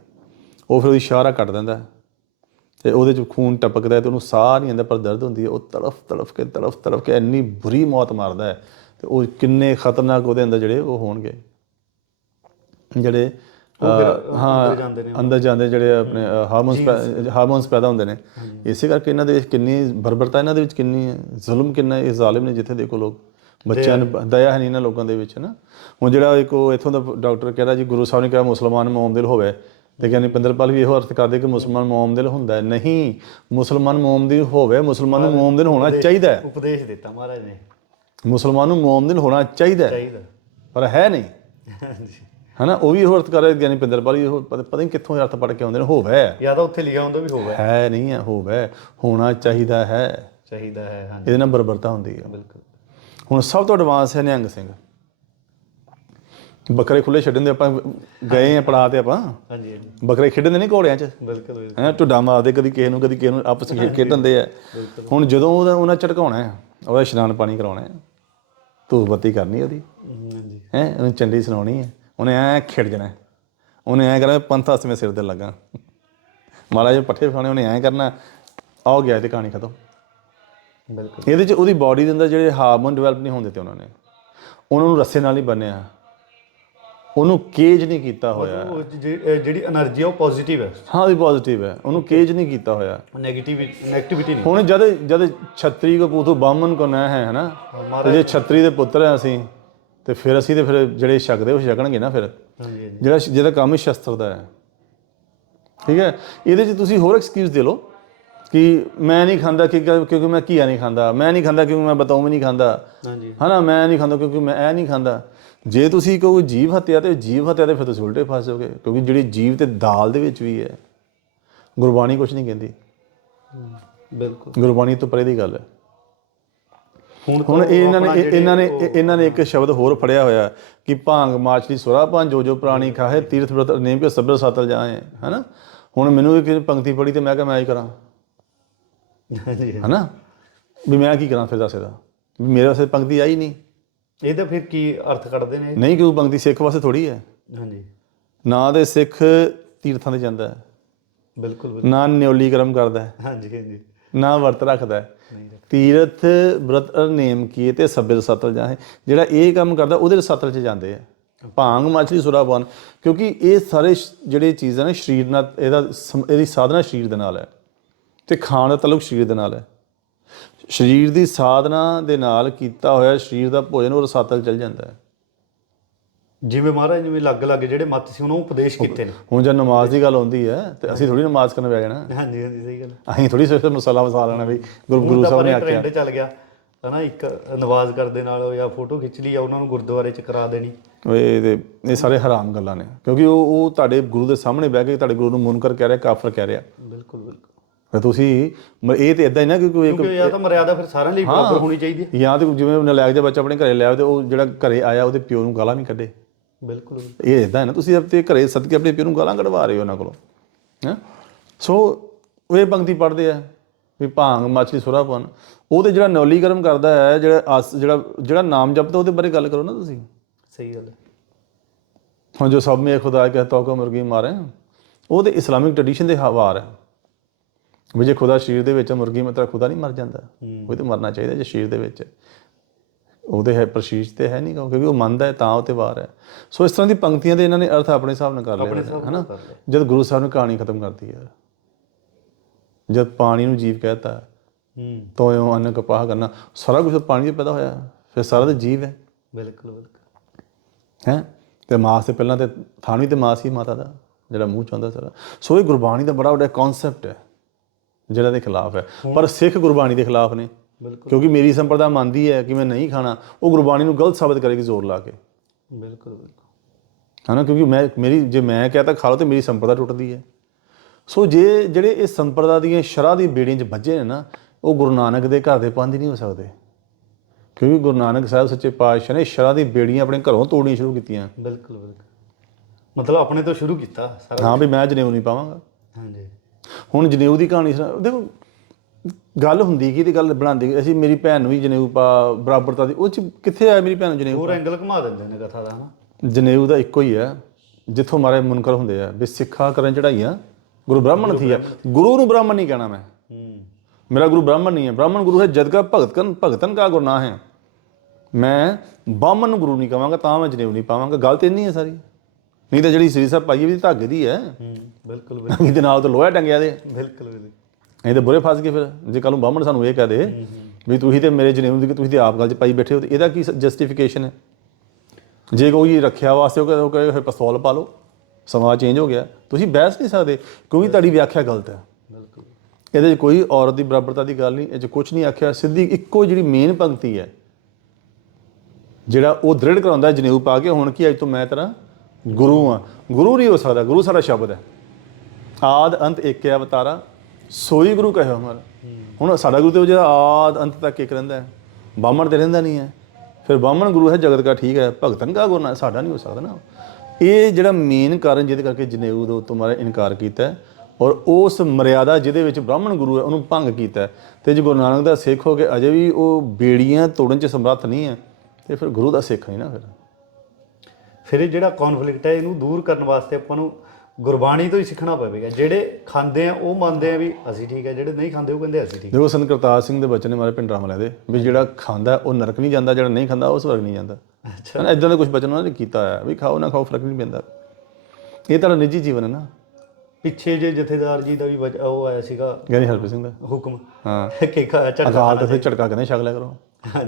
ਉਹ ਫਿਰ ਉਹਦੀ ਸ਼ਾਹਰਾ ਕੱਟ ਦਿੰਦਾ। ਤੇ ਉਹਦੇ ਚ ਖੂਨ ਟਪਕਦਾ ਤੇ ਉਹਨੂੰ ਸਾਹ ਨਹੀਂ ਆਉਂਦਾ ਪਰ ਦਰਦ ਹੁੰਦੀ ਹੈ। ਉਹ ਤੜਫ ਤੜਫ ਕੇ ਤੜਫ ਤੜਫ ਕੇ ਇੰਨੀ ਬੁਰੀ ਮੌਤ ਮਾਰਦਾ ਹੈ। ਤੇ ਉਹ ਕਿੰਨੇ ਖਤਰਨਾਕ ਉਹਦੇ ਅੰਦਰ ਜਿਹੜੇ ਉਹ ਹੋਣਗੇ। ਜਿਹੜੇ ਹਾਂ ਅੰਦਰ ਜਾਂਦੇ ਜਿਹੜੇ ਆਪਣੇ ਹਾਰਮੋਨਸ ਹਾਰਮੋਨਸ ਪੈਦਾ ਹੁੰਦੇ ਨੇ। ਇਸੇ ਕਰਕੇ ਇਹਨਾਂ ਦੇ ਵਿੱਚ ਕਿੰਨੀ ਬਰਬਰਤਾ ਇਹਨਾਂ ਦੇ ਵਿੱਚ ਕਿੰਨੀ ਹੈ ਜ਼ੁਲਮ ਕਿੰਨਾ ਇਹ ਜ਼ਾਲਿਮ ਨੇ ਜਿੱਥੇ ਦੇਖੋ ਲੋਕ। ਬੱਚਿਆਂ ਨੂੰ ਦਇਆ ਹੈ ਨਹੀਂ ਇਹਨਾਂ ਲੋਕਾਂ ਦੇ ਵਿੱਚ ਨਾ। ਹੁਣ ਜਿਹੜਾ ਇੱਕ ਉਹ ਇੱਥੋਂ ਦਾ ਡਾਕਟਰ ਕਹਿੰਦਾ ਜੀ ਗੁਰੂ ਸਾਹਿਬ ਨੇ ਕਿਹਾ ਮੁਸਲਮਾਨ ਮੋਮਦਿਲ ਹੋਵੇ। ਤੇ ਕਹਿੰਦੇ ਪਿੰਦਰਪਾਲ ਵੀ ਇਹੋ ਅਰਥ ਕਰਦੇ ਕਿ ਮੁਸਲਮਾਨ ਮੋਮਦਿਲ ਹੁੰਦਾ ਹੈ। ਨਹੀਂ ਮੁਸਲਮਾਨ ਮੋਮਦਿਲ ਹੋਵੇ ਮੁਸਲਮਾਨ ਨੂੰ ਮੋਮਦਿਲ ਹੋਣਾ ਚਾਹੀਦਾ ਹੈ। ਉਪਦੇਸ਼ ਦਿੱਤਾ ਮਹਾਰਾਜ ਨੇ। ਮੁਸਲਮਾਨ ਨੂੰ ਮੋਮਦਿਲ ਹੋਣਾ ਚਾਹੀਦਾ ਹੈ। ਚਾਹੀਦਾ। ਪਰ ਹੈ ਨਹੀਂ। ਹਾਂਜੀ। ਹਨਾ ਉਹ ਵੀ ਅਰਥ ਕਰ ਰਹੇ ਗਿਆਨੀ ਪਿੰਦਰਪਾਲ ਵੀ ਇਹੋ ਪਤਾ ਪਤਾ ਨਹੀਂ ਕਿੱਥੋਂ ਅਰਥ ਪੜ ਕੇ ਆਉਂਦੇ ਨੇ ਹੋਵੇ। ਜਾਂ ਤਾਂ ਉੱਥੇ ਲਿਖਿਆ ਹੁੰਦਾ ਵੀ ਹੋਵੇ। ਹੈ ਨਹੀਂ ਹੈ ਹੋਵੇ। ਹੋਣਾ ਚਾਹੀਦਾ ਹੈ। ਚਾਹੀਦਾ ਹੈ ਹਾਂਜੀ। ਇਹਦੇ ਨਾਲ ਬਰਬਰਤਾ ਹੁੰਦੀ ਹੈ। ਬਿਲਕੁਲ। ਹੁਣ ਸਭ ਤੋਂ ਐਡਵਾਂਸ ਹੈ ਨਿਹੰਗ ਸਿੰਘ। ਬੱਕਰੇ ਖੁੱਲੇ ਛੱਡਣ ਦੇ ਆਪਾਂ ਗਏ ਆ ਪੜਾ ਤੇ ਆਪਾਂ। ਹਾਂਜੀ ਹਾਂਜੀ। ਬੱਕਰੇ ਖੇਡਣ ਦੇ ਨਹੀਂ ਘੋੜਿਆਂ 'ਚ। ਬਿਲਕੁਲ ਬਿਲਕੁਲ। ਹੈ ਢੁੱਡਾ ਮਾਰਦੇ ਕਦੀ ਕਿਸੇ ਨੂੰ ਕਦੀ ਕਿਸੇ ਨੂੰ ਆਪਸ ਵਿੱਚ ਖੇਡਣ ਦੇ ਆ। ਹੁਣ ਜਦੋਂ ਉਹਦਾ ਉਹਨਾਂ ਝਟਕਾਉਣਾ ਹੈ ਉਹਦਾ ਇਸ਼ਨਾਨ ਪਾਣੀ ਕਰਾਉਣਾ ਹੈ ਧੂਪ ਬੱਤੀ ਕਰਨੀ ਉਹਦੀ। ਹਾਂਜੀ। ਹੈ ਉਹਨੂੰ ਚੰਡੀ ਸੁਣਾਉਣੀ ਹੈ। ਉਹਨੇ ਐ ਖਿੜ ਜਾਣਾ। ਉਹਨੇ ਐ ਕਰਾ ਪੰਥ ਹੱਸ ਮੇ ਸਿਰ ਤੇ ਲੱਗਾ। ਮਹਾਰਾਜ ਪੱਠੇ ਫਾਣੇ ਉਹਨੇ ਐ ਕਰਨਾ। ਆਉ ਗਿਆ ਤੇ ਕਹਾਣੀ ਖਤਮ। ਬਿਲਕੁਲ। ਇਹਦੇ ਚ ਉਹਦੀ ਬਾਡੀ ਦੇ ਅੰਦਰ ਜਿਹੜੇ ਹਾਰਮੋਨ ਡਿਵੈਲਪ ਨਹੀਂ ਹੋਣ ਦਿੱਤੇ ਉਹਨਾਂ ਨੇ। ਉਹਨਾਂ ਨੂੰ ਰੱਸੇ ਨਾਲ ਨਹੀਂ ਬੰਨਿਆ। ਉਹਨੂੰ ਕੇਜ ਨਹੀਂ ਕੀਤਾ ਹੋਇਆ। ਜਿਹੜੀ એનર્ਜੀ ਆ ਉਹ ਪੋਜ਼ਿਟਿਵ ਹੈ। ਹਾਂ ਵੀ ਪੋਜ਼ਿਟਿਵ ਹੈ। ਉਹਨੂੰ ਕੇਜ ਨਹੀਂ ਕੀਤਾ ਹੋਇਆ। 네ਗੇਟਿਵ 네ਗੇਟਿਵਿਟੀ ਨਹੀਂ। ਹੁਣ ਜਦ ਜਦ ਛਤਰੀ ਕੋ ਪੂਤੋ ਬਾਹਮਨ ਕੋ ਨਾ ਹੈ ਹਨਾ? ਤੇ ਜੇ ਛਤਰੀ ਦੇ ਪੁੱਤਰ ਆ ਅਸੀਂ ਤੇ ਫਿਰ ਅਸੀਂ ਤੇ ਫਿਰ ਜਿਹੜੇ ਛਕਦੇ ਉਹ ਛਕਣਗੇ ਨਾ ਫਿਰ। ਹਾਂਜੀ ਹਾਂਜੀ। ਜਿਹੜਾ ਜਿਹਦਾ ਕੰਮ ਹੀ ਸ਼ਸਤਰ ਦਾ ਹੈ। ਠੀਕ ਹੈ? ਇਹਦੇ 'ਚ ਤੁਸੀਂ ਹੋਰ ਐਕਸਕਿਊਜ਼ ਦੇ ਲਓ ਕਿ ਮੈਂ ਨਹੀਂ ਖਾਂਦਾ ਕਿ ਕਿਉਂਕਿ ਮੈਂ ਘੀਆ ਨਹੀਂ ਖਾਂਦਾ। ਮੈਂ ਨਹੀਂ ਖਾਂਦਾ ਕਿਉਂਕਿ ਮੈਂ ਬਤਾਉ ਵੀ ਨਹੀਂ ਖਾਂਦਾ। ਹਾਂਜੀ। ਹਨਾ? ਮੈਂ ਨਹੀਂ ਖਾਂਦਾ ਕਿਉਂਕਿ ਮੈਂ ਇਹ ਨਹੀਂ ਖਾਂਦਾ। ਜੇ ਤੁਸੀਂ ਕਹੋ ਜੀਵ ਹੱਤਿਆ ਤੇ ਜੀਵ ਹੱਤਿਆ ਤੇ ਫਿਰ ਤੁਸੀਂ ਉਲਟੇ ਫਸ ਜਾਓਗੇ ਕਿਉਂਕਿ ਜਿਹੜੀ ਜੀਵ ਤੇ ਦਾਲ ਦੇ ਵਿੱਚ ਵੀ ਹੈ। ਗੁਰਬਾਣੀ ਕੁਝ ਨਹੀਂ ਕਹਿੰਦੀ। ਬਿਲਕੁਲ। ਗੁਰਬਾਣੀ ਤੋਂ ਪਰੇ ਦੀ ਗੱਲ ਹੈ। ਹੁਣ ਤਾਂ ਇਹ ਇਹਨਾਂ ਨੇ ਇਹ- ਇਹਨਾਂ ਨੇ ਇਹ- ਇਹਨਾਂ ਨੇ ਇੱਕ ਸ਼ਬਦ ਹੋਰ ਫੜਿਆ ਹੋਇਆ ਕਿ ਭਾਂਗ ਮਾਛਲੀ ਸੁਰਾ ਭਾਂ ਜੋ ਜੋ ਪ੍ਰਾਣੀ ਖਾਏ ਤੀਰਥ ਵਰਤ ਨੇਮ ਕੇ ਸਬਰ ਸਾਤਲ ਜਾਏ ਹਨਾ? ਹੁਣ ਮੈਨੂੰ ਇੱਕ ਪੰਕਤੀ ਪੜੀ ਤੇ ਮੈਂ ਕਿਹਾ ਮੈਂ ਹੀ ਕਰਾਂ। ਹਨਾ? ਵੀ ਮੈਂ ਕੀ ਕਰਾਂ ਫਿਰ ਦੱਸ ਇਹਦਾ? ਵੀ ਮੇਰੇ ਵਾਸਤੇ ਪੰਕਤੀ ਆਈ ਨਹੀਂ। ਇਹਦਾ ਫਿਰ ਕੀ ਅਰਥ ਕੱਢਦੇ ਨੇ ਨਹੀਂ ਕਿ ਉਹ ਪੰਕਤੀ ਸਿੱਖ ਵਾਸਤੇ ਥੋੜੀ ਹੈ। ਹਾਂਜੀ। ਨਾ ਦੇ ਸਿੱਖ ਤੀਰਥਾਂ ਤੇ ਜਾਂਦਾ ਹੈ। ਬਿਲਕੁਲ ਨਾ ਨਿਉਲੀ ਕਰਮ ਕਰਦਾ ਹੈ। ਹਾਂਜੀ ਹਾਂਜੀ। ਨਾ ਵਰਤ ਰੱਖਦਾ ਹੈ। ਤੀਰਥ ਬ੍ਰਤ ਨੇਮ ਕੀਏ ਤੇ ਸੱਬੇ ਸਤਲ ਜਾਏ ਜਿਹੜਾ ਇਹ ਕੰਮ ਕਰਦਾ, ਉਹਦੇ ਸਤਲ ਚ ਜਾਂਦੇ ਆ। ਭਾਂਗ ਮਾਛਲੀ ਸੁਰਾਬਾਨ ਕਿਉਂਕਿ ਇਹ ਸਾਰੇ ਸ਼- ਜਿਹੜੇ ਚੀਜ਼ਾਂ ਨੇ, ਸਰੀਰ ਨਾਲ, ਇਹਦਾ ਸਮ- ਇਹਦੀ ਸਾਧਨਾ ਸਰੀਰ ਦੇ ਨਾਲ ਹੈ। ਤੇ ਖਾਣ ਦਾ ਤਲੁਕ ਸਰੀਰ ਦੇ ਨਾਲ ਹੈ। ਸਰੀਰ ਦੀ ਸਾਧਨਾ ਦੇ ਨਾਲ ਕੀਤਾ ਹੋਇਆ ਸਰੀਰ ਦਾ ਭੋਜਨ, ਉਹ ਰਸਾਤਲ ਚਲ ਜਾਂਦਾ ਹੈ। ਜਿਵੇਂ ਮਹਾਰਾਜ ਜਿਵੇਂ ਲੱਗ ਲੱਗ ਜਿਹੜੇ ਮੱਤ ਸੀ ਉਹਨਾਂ ਨੂੰ ਉਪਦੇਸ਼ ਕੀਤੇ ਨੇ। ਹੁਣ ਜਦ ਨਮਾਜ਼ ਦੀ ਗੱਲ ਆਉਂਦੀ ਹੈ ਤੇ ਅਸੀਂ ਥੋੜੀ ਨਮਾਜ਼ ਕਰਨ ਬੈ ਜਾਣਾ। ਹਾਂਜੀ ਹਾਂਜੀ ਸਹੀ ਗੱਲ ਅਸੀਂ ਥੋੜੀ ਸਿਰਫ ਮਸਾਲਾ ਵਸਾ ਲੈਣਾ ਵੀ ਗੁਰੂ ਸਾਹਿਬ ਨੇ ਆਖਿਆ। ਟ੍ਰੈਂਡ ਚੱਲ ਗਿਆ। ਹਨਾ ਇੱਕ ਨਵਾਜ਼ ਕਰਦੇ ਨਾਲ ਜਾਂ ਫੋਟੋ ਖਿੱਚ ਲਈ ਆ ਉਹਨਾਂ ਨੂੰ ਗੁਰਦੁਆਰੇ ਚ ਕਰਾ ਦੇਣੀ। ਇਹ ਤੇ ਇਹ ਸਾਰੇ ਹਰਾਮ ਗੱਲਾਂ ਨੇ। ਕਿਉਂਕਿ ਉਹ ਉਹ ਤੁਹਾਡੇ ਗੁਰੂ ਦੇ ਸਾਹਮਣੇ ਬਹਿ ਕੇ ਤੁਹਾਡੇ ਗੁਰੂ ਨੂੰ ਮੁਨਕਰ ਕਹਿ ਰਿਹਾ ਕਾਫਰ ਕਹਿ ਰਿਹਾ। ਬਿਲਕੁਲ ਬਿਲਕੁਲ। ਤੇ ਤੁਸੀਂ ਇਹ ਤੇ ਇਦਾਂ ਹੀ ਨਾ ਕਿ ਕੋਈ ਇੱਕ ਕਿਉਂਕਿ ਇਹ ਤਾਂ ਮਰਿਆਦਾ ਫਿਰ ਸਾਰਿਆਂ ਲਈ ਬਰਾਬਰ ਹੋਣੀ ਚਾਹੀਦੀ ਹੈ। ਜਾਂ ਤੇ ਜਿਵੇਂ ਨਲਾਇਕ ਜਿਹਾ ਬੱਚਾ ਆਪਣੇ ਘਰੇ ਲਿਆਵੇ ਤੇ ਉਹ ਜਿਹੜਾ ਘਰੇ ਆਇਆ ਉਹਦੇ ਪਿਓ ਨੂੰ ਗਾਲਾਂ ਵੀ ਕੱਢੇ। ਬਿਲਕੁਲ ਇਹ ਇਦਾਂ ਹੈ ਨਾ ਤੁਸੀਂ ਆਪਣੇ ਘਰੇ ਸਦਕੇ ਆਪਣੇ ਪਿਓ ਨੂੰ ਗਾਲਾਂ ਕਢਵਾ ਰਹੇ ਹੋ ਉਹਨਾਂ ਕੋਲੋਂ ਹੈਂ? ਸੋ ਉਹ ਇਹ ਪੰਕਤੀ ਪੜ੍ਹਦੇ ਆ ਵੀ ਭਾਂਗ ਮਛਲੀ ਸੁਰਾਪਨ। ਉਹ ਤੇ ਜਿਹੜਾ ਨੌਲੀਕਰਨ ਕਰਦਾ ਹੈ ਜਿਹੜਾ ਜਿਹੜਾ ਜਿਹੜਾ ਨਾਮ ਜਪਦਾ ਉਹਦੇ ਬਾਰੇ ਗੱਲ ਕਰੋ ਨਾ ਤੁਸੀਂ। ਸਹੀ ਗੱਲ ਹੈ। ਹੁਣ ਜੋ ਸਭ ਮੇ ਖੁਦਾ ਕਹਤਾ ਹੋ ਮੁਰਗੀ ਮਾਰੇ। ਉਹ ਤੇ ਇਸਲਾਮਿਕ ਟ੍ਰੈਡੀਸ਼ਨ ਦੇ ਹਵਾਰ ਹੈ। ਵੀ ਜੇ ਖੁਦਾ ਸ਼ਰੀਰ ਦੇ ਵਿੱਚ ਮੁਰਗੀ ਮਤਲਬ ਖੁਦਾ ਨਹੀਂ ਮਰ ਜਾਂਦਾ ਉਹ ਤੇ ਮਰਨਾ ਚਾਹੀਦਾ ਜੇ ਸ਼ਰੀਰ ਦੇ ਵਿੱਚ। ਉਹਦੇ ਹੈ ਪ੍ਰਸ਼ੀਸ਼ ਤੇ ਹੈ ਨਹੀਂ ਕਿਉਂਕਿ ਉਹ ਮੰਨਦਾ ਹੈ ਤਾਂ ਉਹ ਤੇ ਵਾਰ ਹੈ। ਸੋ ਇਸ ਤਰ੍ਹਾਂ ਦੀ ਪੰਕਤੀਆਂ ਦੇ ਇਹਨਾਂ ਨੇ ਅਰਥ ਆਪਣੇ ਹਿਸਾਬ ਨਾਲ ਕਰ ਲਿਆ ਹਨਾ। ਜਦ ਗੁਰੂ ਸਾਹਿਬ ਨੇ ਕਹਾਣੀ ਖਤਮ ਕਰਤੀ ਹੈ ਜਦ ਪਾਣੀ ਨੂੰ ਜੀਵ ਕਹਿਤਾ ਹੂੰ ਤੋਇਓ ਅੰਨ ਕਪਾਹ ਕਰਨਾ ਸਾਰਾ ਕੁਝ ਪਾਣੀ 'ਚ ਪੈਦਾ ਹੋਇਆ। ਫਿਰ ਸਾਰਾ ਤਾਂ ਜੀਵ ਹੈ। ਬਿਲਕੁਲ ਬਿਲਕੁਲ। ਹੈ? ਤੇ ਮਾਸ ਤੇ ਪਹਿਲਾਂ ਤੇ ਥਾਣੀ ਤੇ ਮਾਸ ਹੀ ਮਾਤਾ ਦਾ ਜਿਹੜਾ ਮੂੰਹ ਚ ਆਉਂਦਾ ਸਾਰਾ। ਸੋ ਇਹ ਗੁਰਬਾਣੀ ਦਾ ਬੜਾ ਵੱਡਾ ਕਨਸੈਪਟ ਹੈ ਜਿਹੜਾ ਦੇ ਖਿਲਾਫ ਹੈ। ਪਰ ਸਿੱਖ ਗੁਰਬਾਣੀ ਦੇ ਖਿਲਾਫ ਨੇ। ਬਿਲਕੁਲ। ਕਿਉਂਕਿ ਮੇਰੀ ਸੰਪਰਦਾ ਮੰਨਦੀ ਹੈ ਕਿ ਮੈਂ ਨਹੀਂ ਖਾਣਾ ਉਹ ਗੁਰਬਾਣੀ ਨੂੰ ਗਲਤ ਸਾਬਤ ਕਰੇਗੀ ਜ਼ੋਰ ਲਾ ਕੇ। ਬਿਲਕੁਲ ਬਿਲਕੁਲ। ਹਨਾ? ਕਿਉਂਕਿ ਮੈਂ ਮੇਰੀ ਜੇ ਮੈਂ ਕਹਤਾ ਖਾ ਲਓ ਤੇ ਮੇਰੀ ਸੰਪਰਦਾ ਟੁੱਟਦੀ ਹੈ। ਸੋ ਜੇ ਜਿਹੜੇ ਇਹ ਸੰਪਰਦਾ ਦੀਆਂ ਸ਼ਰਾਂ ਦੀ ਬੇੜੀਆਂ 'ਚ ਵੱਜੇ ਨੇ ਨਾ ਉਹ ਗੁਰੂ ਨਾਨਕ ਦੇ ਘਰ ਦੇ ਪੰਜ ਨਹੀਂ ਹੋ ਸਕਦੇ। ਕਿਉਂਕਿ ਗੁਰੂ ਨਾਨਕ ਸਾਹਿਬ ਸੱਚੇ ਪਾਤਸ਼ਾਹ ਨੇ ਸ਼ਰਾਂ ਦੀ ਬੇੜੀਆਂ ਆਪਣੇ ਘਰੋਂ ਤੋੜਨੀਆਂ ਸ਼ੁਰੂ ਕੀਤੀਆਂ। ਬਿਲਕੁਲ ਬਿਲਕੁਲ। ਮਤਲਬ ਆਪਣੇ ਤੋਂ ਸ਼ੁਰੂ ਕੀਤਾ ਸਾਰਾ ਹਾਂ ਵੀ ਮੈਂ ਜਨੇਊ ਨਹੀਂ ਪਾਵਾਂਗਾ। ਹਾਂਜੀ। ਹੁਣ ਜਨੇਊ ਦੀ ਕਹਾਣੀ ਦੇਖੋ ਗੱਲ ਹੁੰਦੀ ਕੀ ਤੇ ਗੱਲ ਬਣਾਉਂਦੀ? ਅਸੀਂ ਮੇਰੀ ਭੈਣ ਨੂੰ ਵੀ ਜਨੇਊ ਪਾ ਬਰਾਬਰਤਾ ਦੀ ਉਹ ਚ ਕਿੱਥੇ ਆਇਆ ਮੇਰੀ ਭੈਣ ਨੂੰ ਜਨੇਊ ਹੋਰ ਐਂਗਲ ਘੁਮਾ ਦਿੰਦੇ ਨੇ ਕਥਾ ਦਾ ਹਨਾ? ਜਨੇਊ ਦਾ ਇੱਕੋ ਹੀ ਹੈ ਜਿੱਥੋਂ ਮਾਰੇ ਮੁਨਕਰ ਹੁੰਦੇ ਆ ਵੀ ਸਿੱਖਾ ਕਰਨ ਚੜਾਈਆਂ ਗੁਰੂ ਬ੍ਰਾਹਮਣ ਥੀ ਆ। ਗੁਰੂ ਨੂੰ ਬ੍ਰਾਹਮਣ ਨਹੀਂ ਕਹਿਣਾ ਮੈਂ। ਮੇਰਾ ਗੁਰੂ ਬ੍ਰਾਹਮਣ ਨਹੀਂ ਹੈ ਬ੍ਰਾਹਮਣ ਗੁਰੂ ਹੈ ਜਦ ਕਾ ਭਗਤਨ ਭਗਤਨ ਕਾ ਗੁਰੂ ਨਾ ਹੈ। ਮੈਂ ਬਾਹਮਣ ਨੂੰ ਗੁਰੂ ਨਹੀਂ ਕਹਾਂਗਾ ਤਾਂ ਮੈਂ ਜਨੇਊ ਨਹੀਂ ਪਾਵਾਂਗਾ। ਗੱਲ ਤੇ ਇੰਨੀ ਹੈ ਸਾਰੀ। ਨਹੀਂ ਤਾਂ ਜਿਹੜੀ ਸ੍ਰੀ ਸਾਹਿਬ ਪਾਈ ਵੀ ਧਾਗੇ ਦੀ ਹੈ ਹੂੰ ਬਿਲਕੁਲ ਬਿਲਕੁਲ। ਇਹਦੇ ਨਾਲ ਤਾਂ ਲੋਹਾ ਟੰਗਿਆ ਦੇ ਬਿਲਕੁਲ ਬਿਲਕੁਲ। ਨਹੀਂ ਤਾਂ ਬੁਰੇ ਫਸ ਗਏ ਫਿਰ। ਜੇ ਕੱਲ ਨੂੰ ਬਾਹਮਣ ਸਾਨੂੰ ਇਹ ਕਹਿ ਦੇ ਵੀ ਤੁਸੀਂ ਤੇ ਮੇਰੇ ਜਨੇਊ ਦੀ ਤੁਸੀਂ ਤੇ ਆਪ ਗੱਲ 'ਚ ਪਾਈ ਬੈਠੇ ਹੋ ਤੇ ਇਹਦਾ ਕੀ ਜਸਟੀਫਿਕੇਸ਼ਨ ਹੈ? ਜੇ ਕੋਈ ਰੱਖਿਆ ਵਾਸਤੇ ਉਹ ਕਹੇ ਕਹੇ ਪਿਸਤੌਲ ਪਾ ਲਓ। ਸਮਾਜ ਚੇਂਜ ਹੋ ਗਿਆ। ਤੁਸੀਂ ਬਹਿਸ ਨਹੀਂ ਸਕਦੇ। ਕਿਉਂਕਿ ਤੁਹਾਡੀ ਵਿਆਖਿਆ ਗਲਤ ਹੈ। ਬਿਲਕੁਲ। ਇਹਦੇ 'ਚ ਕੋਈ ਔਰਤ ਦੀ ਬਰਾਬਰਤਾ ਦੀ ਗੱਲ ਨਹੀਂ ਇਹ 'ਚ ਕੁਝ ਨਹੀਂ ਆਖਿਆ। ਸਿੱਧੀ ਇੱਕੋ ਜਿਹੜੀ ਮੇਨ ਪੰਕਤੀ ਹੈ। ਜਿਹੜਾ ਉਹ ਦ੍ਰਿੜ ਕਰਾਉਂਦਾ ਜਨੇਊ ਪਾ ਕੇ ਹੁਣ ਕੀ ਅੱਜ ਤੋਂ ਮੈਂ ਤੇਰਾ ਗੁਰੂ ਆ ਗੁਰੂ ਨਹੀਂ ਹੋ ਸਕਦਾ। ਗੁਰੂ ਸਾਡਾ ਸ਼ਬਦ ਹੈ। ਆਦ ਅੰਤ ਇੱਕ ਹੈ ਅਵਤਾਰਾ। ਸੋਈ ਗੁਰੂ ਕਹੇ ਹਮਾਰਾ ਹੁਣ ਸਾਡਾ ਗੁਰੂ ਤੇ ਉਹ ਜਿਹੜਾ ਆਦ ਅੰਤ ਤੱਕ ਇੱਕ ਰਹਿੰਦਾ ਹੈ। ਬਾਹਮਣ ਤੇ ਰਹਿੰਦਾ ਨਹੀਂ ਹੈ। ਫਿਰ ਬਾਹਮਣ ਗੁਰੂ ਹੈ, ਜਗਤ ਦਾ ਠੀਕ ਹੈ ਭਗਤਨ ਕਾ ਗੁਰੂ ਨਾ ਸਾਡਾ ਨਹੀਂ ਹੋ ਸਕਦਾ ਨਾ। ਇਹ ਜਿਹੜਾ ਮੇਨ ਕਾਰਨ ਜਿਹਦੇ ਕਰਕੇ ਜਨੇਊ ਦੇ ਉੱਤੋਂ ਮਾਰੇ ਇਨਕਾਰ ਕੀਤਾ ਔਰ ਉਸ ਮਰਿਆਦਾ ਜਿਹਦੇ ਵਿੱਚ ਬ੍ਰਾਹਮਣ ਗੁਰੂ ਹੈ, ਉਹਨੂੰ ਭੰਗ ਕੀਤਾ ਹੈ। ਤੇ ਜੇ ਗੁਰੂ ਨਾਨਕ ਦਾ ਸਿੱਖ ਹੋ ਕੇ ਅਜੇ ਵੀ ਉਹ ਬੇੜੀਆਂ ਤੋੜਨ ਚ ਸਮਰੱਥ ਨਹੀਂ ਹੈ, ਤੇ ਫਿਰ ਗੁਰੂ ਦਾ ਸਿੱਖ ਨਹੀਂ ਨਾ ਫਿਰ। ਫਿਰ ਇਹ ਜਿਹੜਾ ਕਨਫਲਿਕਟ ਹੈ, ਇਹਨੂੰ ਦੂਰ ਕਰਨ ਵਾਸਤੇ ਆਪਾਂ ਨੂੰ ਗੁਰਬਾਣੀ ਤੋਂ ਹੀ ਸਿੱਖਣਾ ਪਵੇਗਾ। ਜਿਹੜੇ ਖਾਂਦੇ ਆ ਉਹ ਮੰਨਦੇ ਆ ਵੀ ਅਸੀਂ ਠੀਕ ਹੈ ਜਿਹੜੇ ਨਹੀਂ ਖਾਂਦੇ ਉਹ ਕਹਿੰਦੇ ਅਸੀਂ ਠੀਕ ਦੇਖੋ ਸੰਤ ਕਰਤਾਰ ਸਿੰਘ ਦੇ ਬਚਨ ਨੇ ਮਾਰੇ ਪਿੰਡਰਾਂ ਵਾਲਿਆਂ ਦੇ ਵੀ ਜਿਹੜਾ ਖਾਂਦਾ ਉਹ ਨਰਕ ਨਹੀਂ ਜਾਂਦਾ ਜਿਹੜਾ ਨਹੀਂ ਖਾਂਦਾ ਉਹ ਸਵਰਗ ਨਹੀਂ ਜਾਂਦਾ। ਅੱਛਾ। ਇਦਾਂ ਦਾ ਕੁਝ ਬਚਨ ਉਹਨਾਂ ਨੇ ਕੀਤਾ ਹੋਇਆ ਵੀ ਖਾਓ ਨਾ ਖਾਓ ਫ਼ਰਕ ਨਹੀਂ ਪੈਂਦਾ। ਇਹ ਤੁਹਾਡਾ ਨਿੱਜੀ ਜੀਵਨ ਹੈ ਨਾ। ਪਿੱਛੇ ਜੇ ਜਥੇਦਾਰ ਜੀ ਦਾ ਵੀ ਵਜ- ਉਹ ਆਇਆ ਸੀਗਾ। ਗਿਆਨੀ ਹਰਪ੍ਰੀਤ ਸਿੰਘ ਦਾ। ਹੁਕਮ। ਹਾਂ। ਕਿ ਖਾ- ਝਟਕਾ ਅਕਾਲ ਤਖਤ ਤੇ ਝਟਕਾ ਕਹਿੰਦੇ ਛਕ ਲਿਆ ਕਰੋ।